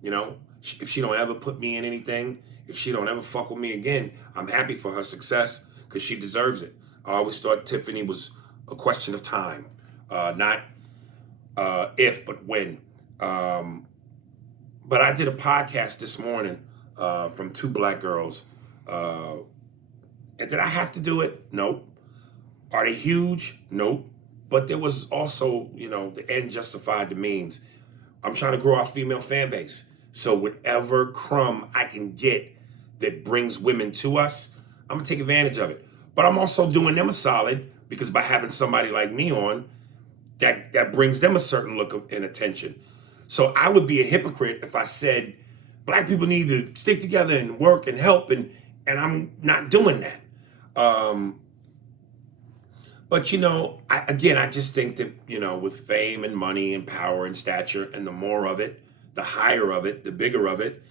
You know, if she don't ever put me in anything, if she don't ever fuck with me again, I'm happy for her success because she deserves it. I always thought Tiffany was a question of time, not if, but when. But I did a podcast this morning from 2 black girls. And did I have to do it? Nope. Are they huge? Nope. But there was also, the end justified the means. I'm trying to grow our female fan base. So whatever crumb I can get that brings women to us, I'm gonna take advantage of it. But I'm also doing them a solid because by having somebody like me on, that brings them a certain look of and attention. So I would be a hypocrite if I said black people need to stick together and work and help, and I'm not doing that. But I just think that, with fame and money and power and stature, and the more of it, the higher of it, the bigger of it,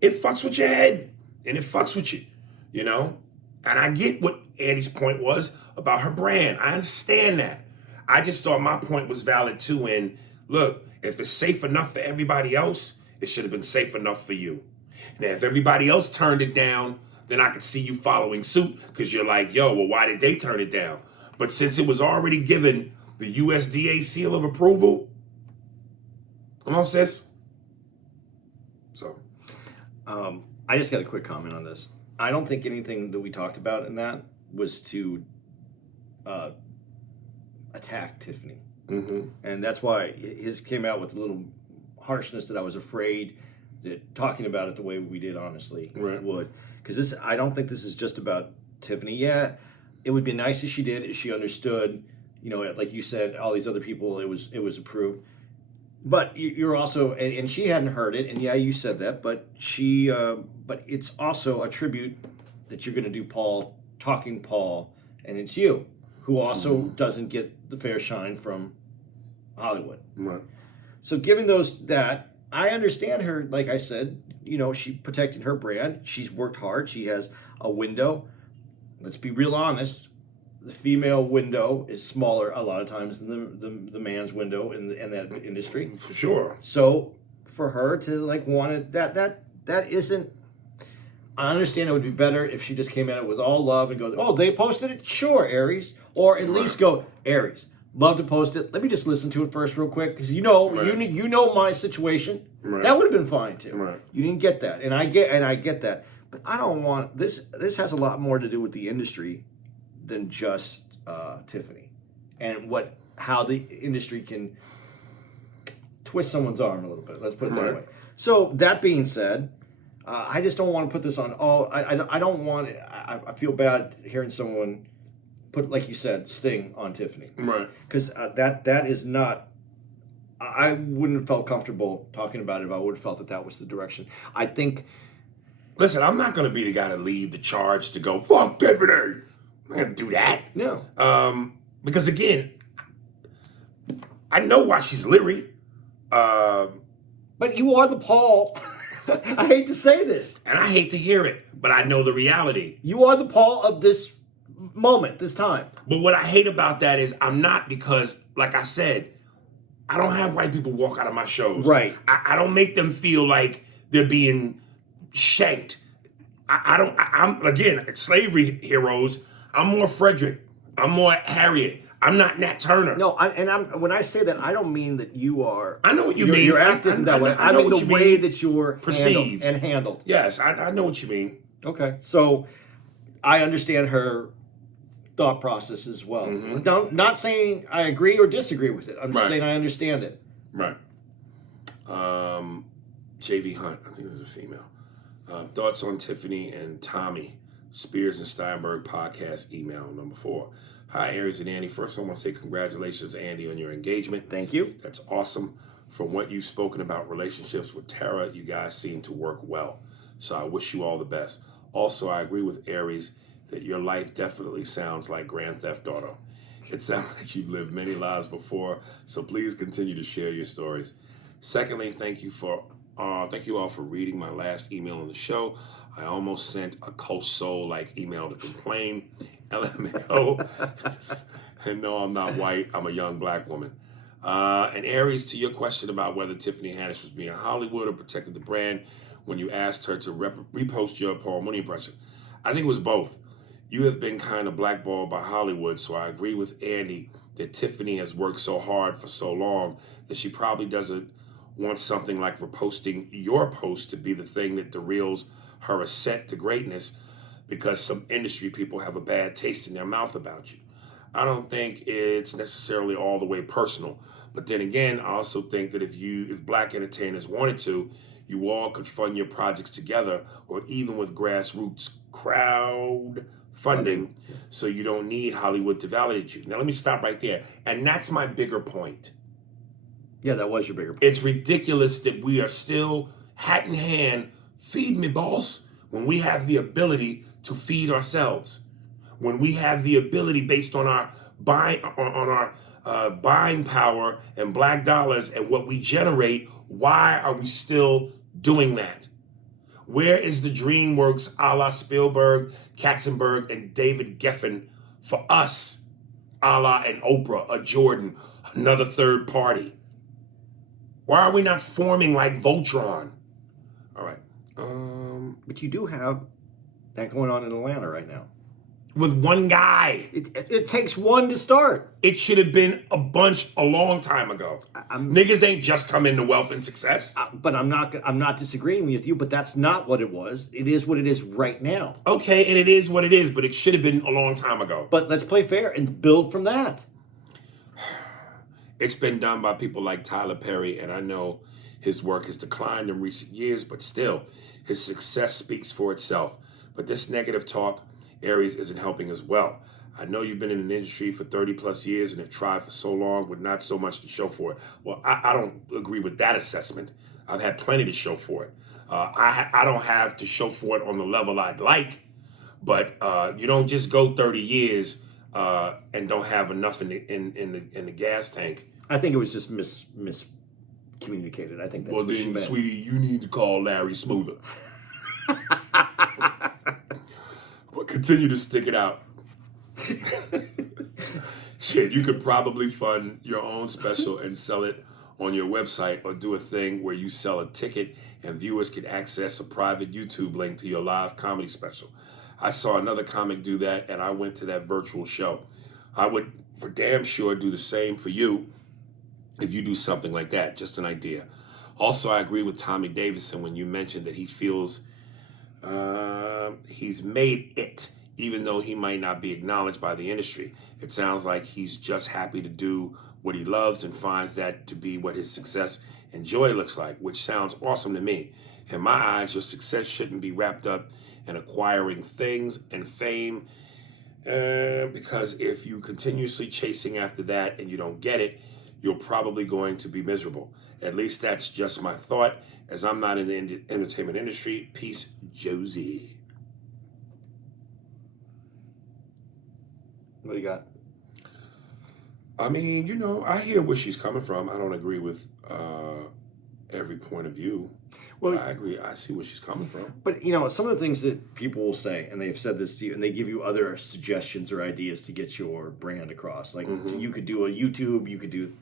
it fucks with your head and it fucks with you, And I get what Andy's point was about her brand. I understand that. I just thought my point was valid too. And look, if it's safe enough for everybody else, it should have been safe enough for you. Now, if everybody else turned it down, then I could see you following suit because you're like, yo, well, why did they turn it down? But since it was already given the USDA seal of approval, come on, sis. So, I just got a quick comment on this. I don't think anything that we talked about in that was to attack Tiffany. mm-hmm. And that's why his came out with a little harshness that I was afraid that talking about it the way we did honestly would. Because I don't think this is just about Tiffany. Yeah, it would be nice if she did, if she understood, like you said, all these other people, it was approved. But you're also, and she hadn't heard it, and yeah, you said that, but but it's also a tribute that you're going to do talking Paul, and it's you, who also doesn't get the fair shine from Hollywood. Right. So given that, I understand her, like I said, she protected her brand, she's worked hard, she has a window. Let's be real honest. The female window is smaller a lot of times than the man's window in that industry. For sure. So for her to want it, that isn't. I understand it would be better if she just came at it with all love and goes, "Oh, they posted it, sure, Aris," or at least go, "Aris, love to post it. Let me just listen to it first, real quick, because you know my situation." Right. That would have been fine too. Right. You didn't get that, and I get that, but I don't want this. This has a lot more to do with the industry than just Tiffany, and how the industry can twist someone's arm a little bit. Let's put it that way. So that being said, I just don't want to put this on all. I don't want. I feel bad hearing someone put, like you said, sting on Tiffany. Right. Because that is not. I wouldn't have felt comfortable talking about it if I would have felt that was the direction. I think. Listen, I'm not going to be the guy to lead the charge to go, fuck Tiffany. I'm not going to do that. No. Because again, I know why she's leery. But you are the Paul. I hate to say this. And I hate to hear it, but I know the reality. You are the Paul of this moment, this time. But what I hate about that is I'm not, because, like I said, I don't have white people walk out of my shows. Right. I don't make them feel like they're being shanked. I'm again, slavery heroes. I'm more Frederick. I'm more Harriet. I'm not Nat Turner. No, when I say that, I don't mean that you are. I know what you mean. Your act isn't that way. I mean the way that you're perceived and handled. Yes, I know what you mean. Okay, so I understand her thought process as well. Mm-hmm. Not saying I agree or disagree with it. I'm just saying I understand it. Right. J.V. Hunt, I think this is a female. Thoughts on Tiffany and Tommy, Spears and Steinberg podcast, email number 4. Hi, Aris and Andy. First, I want to say congratulations, Andy, on your engagement. Thank you. That's awesome. From what you've spoken about relationships with Tara, you guys seem to work well. So I wish you all the best. Also, I agree with Aris that your life definitely sounds like Grand Theft Auto. It sounds like you've lived many lives before, so please continue to share your stories. Secondly, thank you all for reading my last email on the show. I almost sent a Coast Soul-like email to complain. LMAO. And no, I'm not white. I'm a young black woman. And Aries, to your question about whether Tiffany Haddish was being Hollywood or protected the brand when you asked her to repost your Paul Mooney impression, I think it was both. You have been kind of blackballed by Hollywood, so I agree with Andy that Tiffany has worked so hard for so long that she probably doesn't want something like reposting your post to be the thing that derails her ascent to greatness because some industry people have a bad taste in their mouth about you. I don't think it's necessarily all the way personal. But then again, I also think that if black entertainers wanted to, you all could fund your projects together, or even with grassroots crowd funding, so you don't need Hollywood to validate you. Now let me stop right there. And that's my bigger point. Yeah, that was your bigger point. It's ridiculous that we are still hat in hand, feed me, boss, when we have the ability to feed ourselves. When we have the ability, based on our buying power and black dollars and what we generate, why are we still doing that? Where is the DreamWorks a la Spielberg, Katzenberg, and David Geffen for us, a la an Oprah, a Jordan, another third party? Why are we not forming like Voltron? All right. But you do have that going on in Atlanta right now. With one guy. It takes one to start. It should have been a bunch a long time ago. Niggas ain't just come into wealth and success. But I'm not disagreeing with you, but that's not what it was. It is what it is right now. Okay, and it is what it is, but it should have been a long time ago. But let's play fair and build from that. It's been done by people like Tyler Perry, and I know his work has declined in recent years, but still, his success speaks for itself. But this negative talk, Aris, isn't helping as well. I know you've been in an industry for 30 plus years and have tried for so long with not so much to show for it. Well, I don't agree with that assessment. I've had plenty to show for it. I don't have to show for it on the level I'd like, but you don't just go 30 years and don't have enough in the gas tank. I think it was just miscommunicated. I think that's well, what she then, meant. sweetie, you need to call Larry Smoother. But continue to stick it out. Shit, you could probably fund your own special and sell it on your website, or do a thing where you sell a ticket and viewers can access a private YouTube link to your live comedy special. I saw another comic do that, and I went to that virtual show. I would for damn sure do the same for you if you do something like that. Just an idea. Also, I agree with Tommy Davidson when you mentioned that he feels he's made it, even though he might not be acknowledged by the industry. It sounds like he's just happy to do what he loves and finds that to be what his success and joy looks like, which sounds awesome to me. In my eyes, your success shouldn't be wrapped up in acquiring things and fame, because if you continuously chasing after that and you don't get it, you're probably going to be miserable. At least that's just my thought, as I'm not in the entertainment industry. Peace, Josie. What do you got? I mean, you know, I hear where she's coming from. I don't agree with every point of view. Well, I agree. I see where she's coming from. But, you know, some of the things that people will say, and they've said this to you, and they give you other suggestions or ideas to get your brand across. Like, you could do a YouTube, you could do...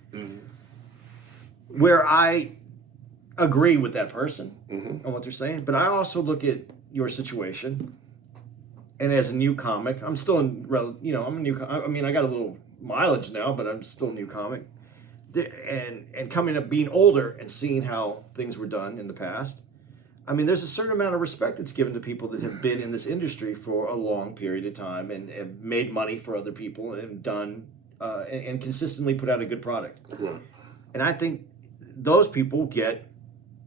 Where I agree with that person on what they're saying, but I also look at your situation, and as a new comic, I'm still in, you know, I'm a new, I mean, I got a little mileage now, but I'm still a new comic. And coming up, being older and seeing how things were done in the past, I mean, there's a certain amount of respect that's given to people that have been in this industry for a long period of time and have made money for other people and done, and consistently put out a good product. And I think those people get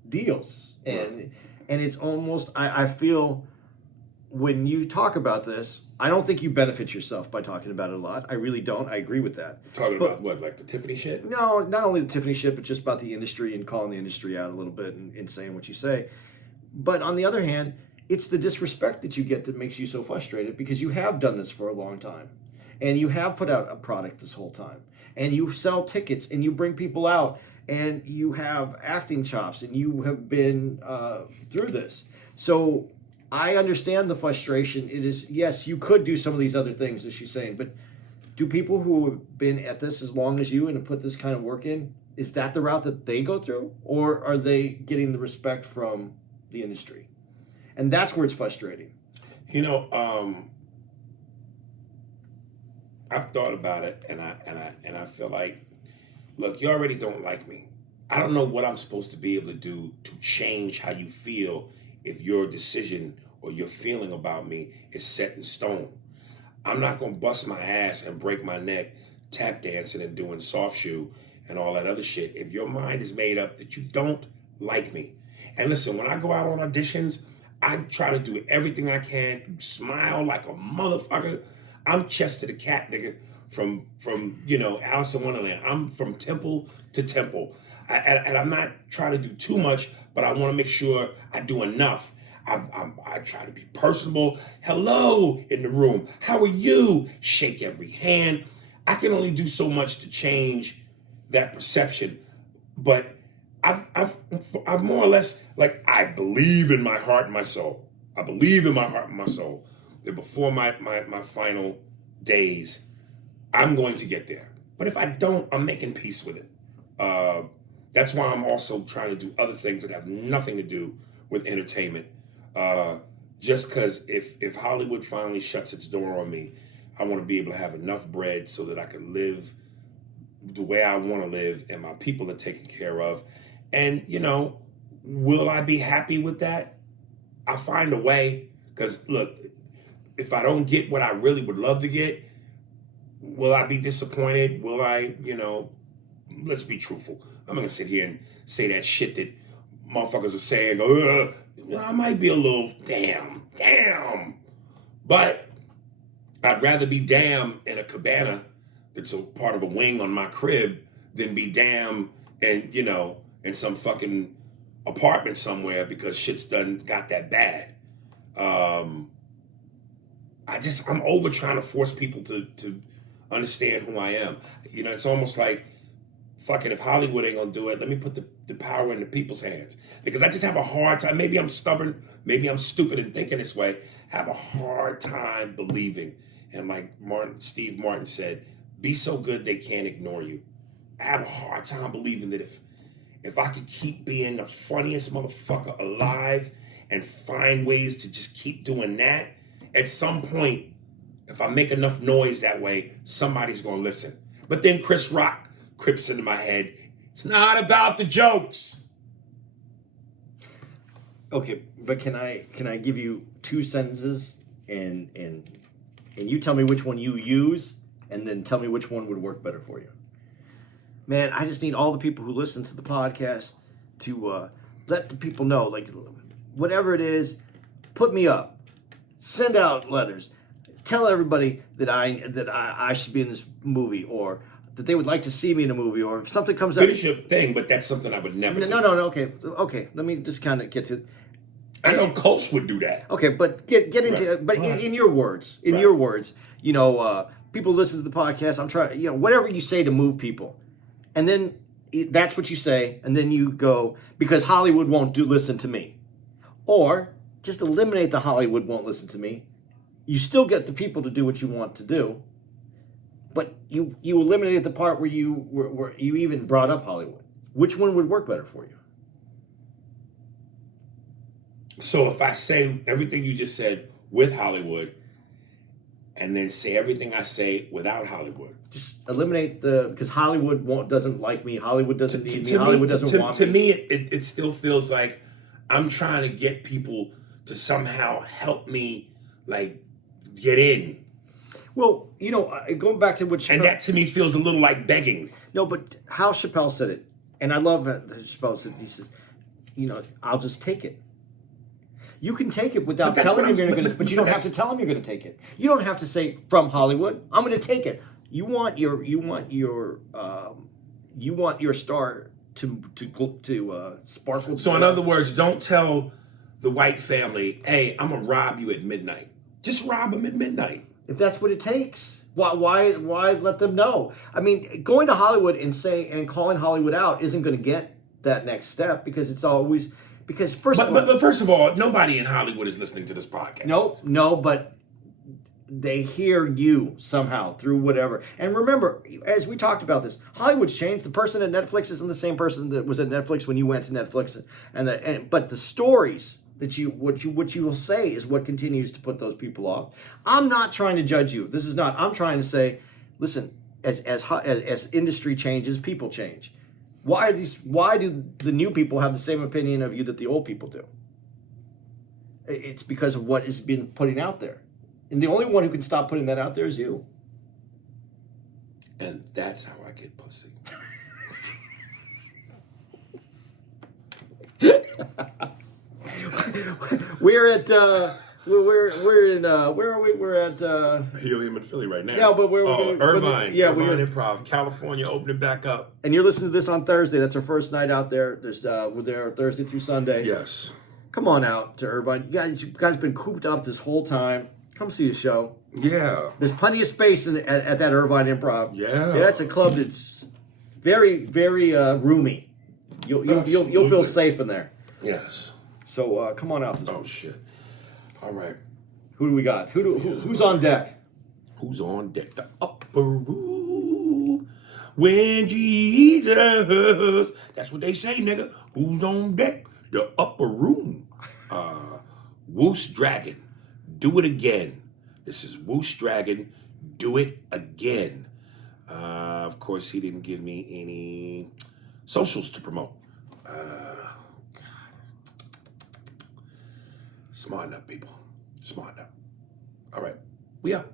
deals. And it's almost, I feel, when you talk about this, I don't think you benefit yourself by talking about it a lot. I really don't. I agree with that. Talking about what, like the Tiffany shit? No, not only the Tiffany shit, but just about the industry and calling the industry out a little bit and saying what you say. But on the other hand, it's the disrespect that you get that makes you so frustrated, because you have done this for a long time. And you have put out a product this whole time. And you sell tickets and you bring people out and you have acting chops and you have been through this. So I understand the frustration. It is, yes, you could do some of these other things, as she's saying, but do people who have been at this as long as you and have put this kind of work in, is that the route that they go through? Or are they getting the respect from the industry? And that's where it's frustrating. You know, I've thought about it, and I feel like, look, you already don't like me. I don't know what I'm supposed to be able to do to change how you feel if your decision or your feeling about me is set in stone. I'm not going to bust my ass and break my neck tap dancing and doing soft shoe and all that other shit if your mind is made up that you don't like me. And listen, when I go out on auditions, I try to do everything I can, smile like a motherfucker. I'm Chester the Cat, nigga, from Alice in Wonderland. I'm from temple to temple. And I'm not trying to do too much, but I want to make sure I do enough. I try to be personable. Hello in the room. How are you? Shake every hand. I can only do so much to change that perception, but I've more or less, like, I believe in my heart and my soul. I believe in my heart and my soul that before my final days, I'm going to get there. But if I don't, I'm making peace with it. That's why I'm also trying to do other things that have nothing to do with entertainment. Just because if Hollywood finally shuts its door on me, I want to be able to have enough bread so that I can live the way I want to live and my people are taken care of. And, will I be happy with that? I find a way. Because, look, if I don't get what I really would love to get, will I be disappointed? Will I, let's be truthful. I'm not going to sit here and say that shit that motherfuckers are saying. I might be a little damn. But I'd rather be damn in a cabana that's a part of a wing on my crib than be damn and, in some fucking apartment somewhere because shit's done got that bad. I'm over trying to force people to understand who I am. It's almost like, fuck it, if Hollywood ain't gonna do it, let me put the power in the people's hands. Because I just have a hard time, maybe I'm stubborn, maybe I'm stupid in thinking this way, I have a hard time believing. And like Steve Martin said, be so good they can't ignore you. I have a hard time believing that if I could keep being the funniest motherfucker alive and find ways to just keep doing that, at some point, if I make enough noise that way, somebody's gonna listen. But then Chris Rock creeps into my head. It's not about the jokes. Okay, but can I give you two sentences and you tell me which one you use and then tell me which one would work better for you? Man, I just need all the people who listen to the podcast to let the people know, like, whatever it is, put me up, send out letters, tell everybody that I should be in this movie, or that they would like to see me in a movie, or if something comes up. Finish your thing, but that's something I would never do. No, okay. Let me just kind of get to. I know Coach would do that. Okay, but get into, but in your words, people listen to the podcast. I'm trying, whatever you say to move people, and then that's what you say, and then you go because Hollywood won't listen to me, or just eliminate the Hollywood won't listen to me. You still get the people to do what you want to do, but you eliminated the part where you even brought up Hollywood. Which one would work better for you? So if I say everything you just said with Hollywood, and then say everything I say without Hollywood, just eliminate because Hollywood doesn't like me. Hollywood doesn't need me. Hollywood doesn't want me. To me, it still feels like I'm trying to get people to somehow help me, like, get in. Well, going back to what Chappelle... And that to me feels a little like begging. No, but how Chappelle said it, and I love that Chappelle said, he says, I'll just take it. You can take it without telling him you're going to, but you don't have to tell him you're going to take it. You don't have to say from Hollywood, I'm going to take it. You want your star to sparkle. So in other words, don't tell the white family, hey, I'm gonna rob you at midnight. Just rob them at midnight. If that's what it takes. Why let them know? I mean, going to Hollywood and calling Hollywood out isn't going to get that next step because it's always first of all, nobody in Hollywood is listening to this podcast. No, but they hear you somehow through whatever. And remember, as we talked about this, Hollywood's changed. The person at Netflix isn't the same person that was at Netflix when you went to Netflix. But the stories that what you will say is what continues to put those people off. I'm not trying to judge you. This is not. I'm trying to say, listen, as industry changes, people change. Why do the new people have the same opinion of you that the old people do? It's because of what has been putting out there. And the only one who can stop putting that out there is you. And that's how I get pussy. We're at we're in where are we? We're at Helium in Philly right now. Yeah, but we're Irvine. yeah, Irvine Improv, California, opening back up. and you're listening to this on Thursday. That's our first night out there. We're there Thursday through Sunday. Yes. Come on out to Irvine. You guys been cooped up this whole time. Come see the show. Yeah. There's plenty of space at that Irvine Improv. Yeah. That's a club that's very, very roomy. You'll feel safe in there. Yes. So come on out this Oh week. shit. All right. Who do we got? Who's on deck? Who's on deck? The upper room. When Jesus. That's what they say, nigga. Who's on deck? The upper room. Whoosh Dragon. Do it again. This is Whoosh Dragon. Do it again. Of course, he didn't give me any socials to promote. Smarten up, people. Smarten up. All right. We out.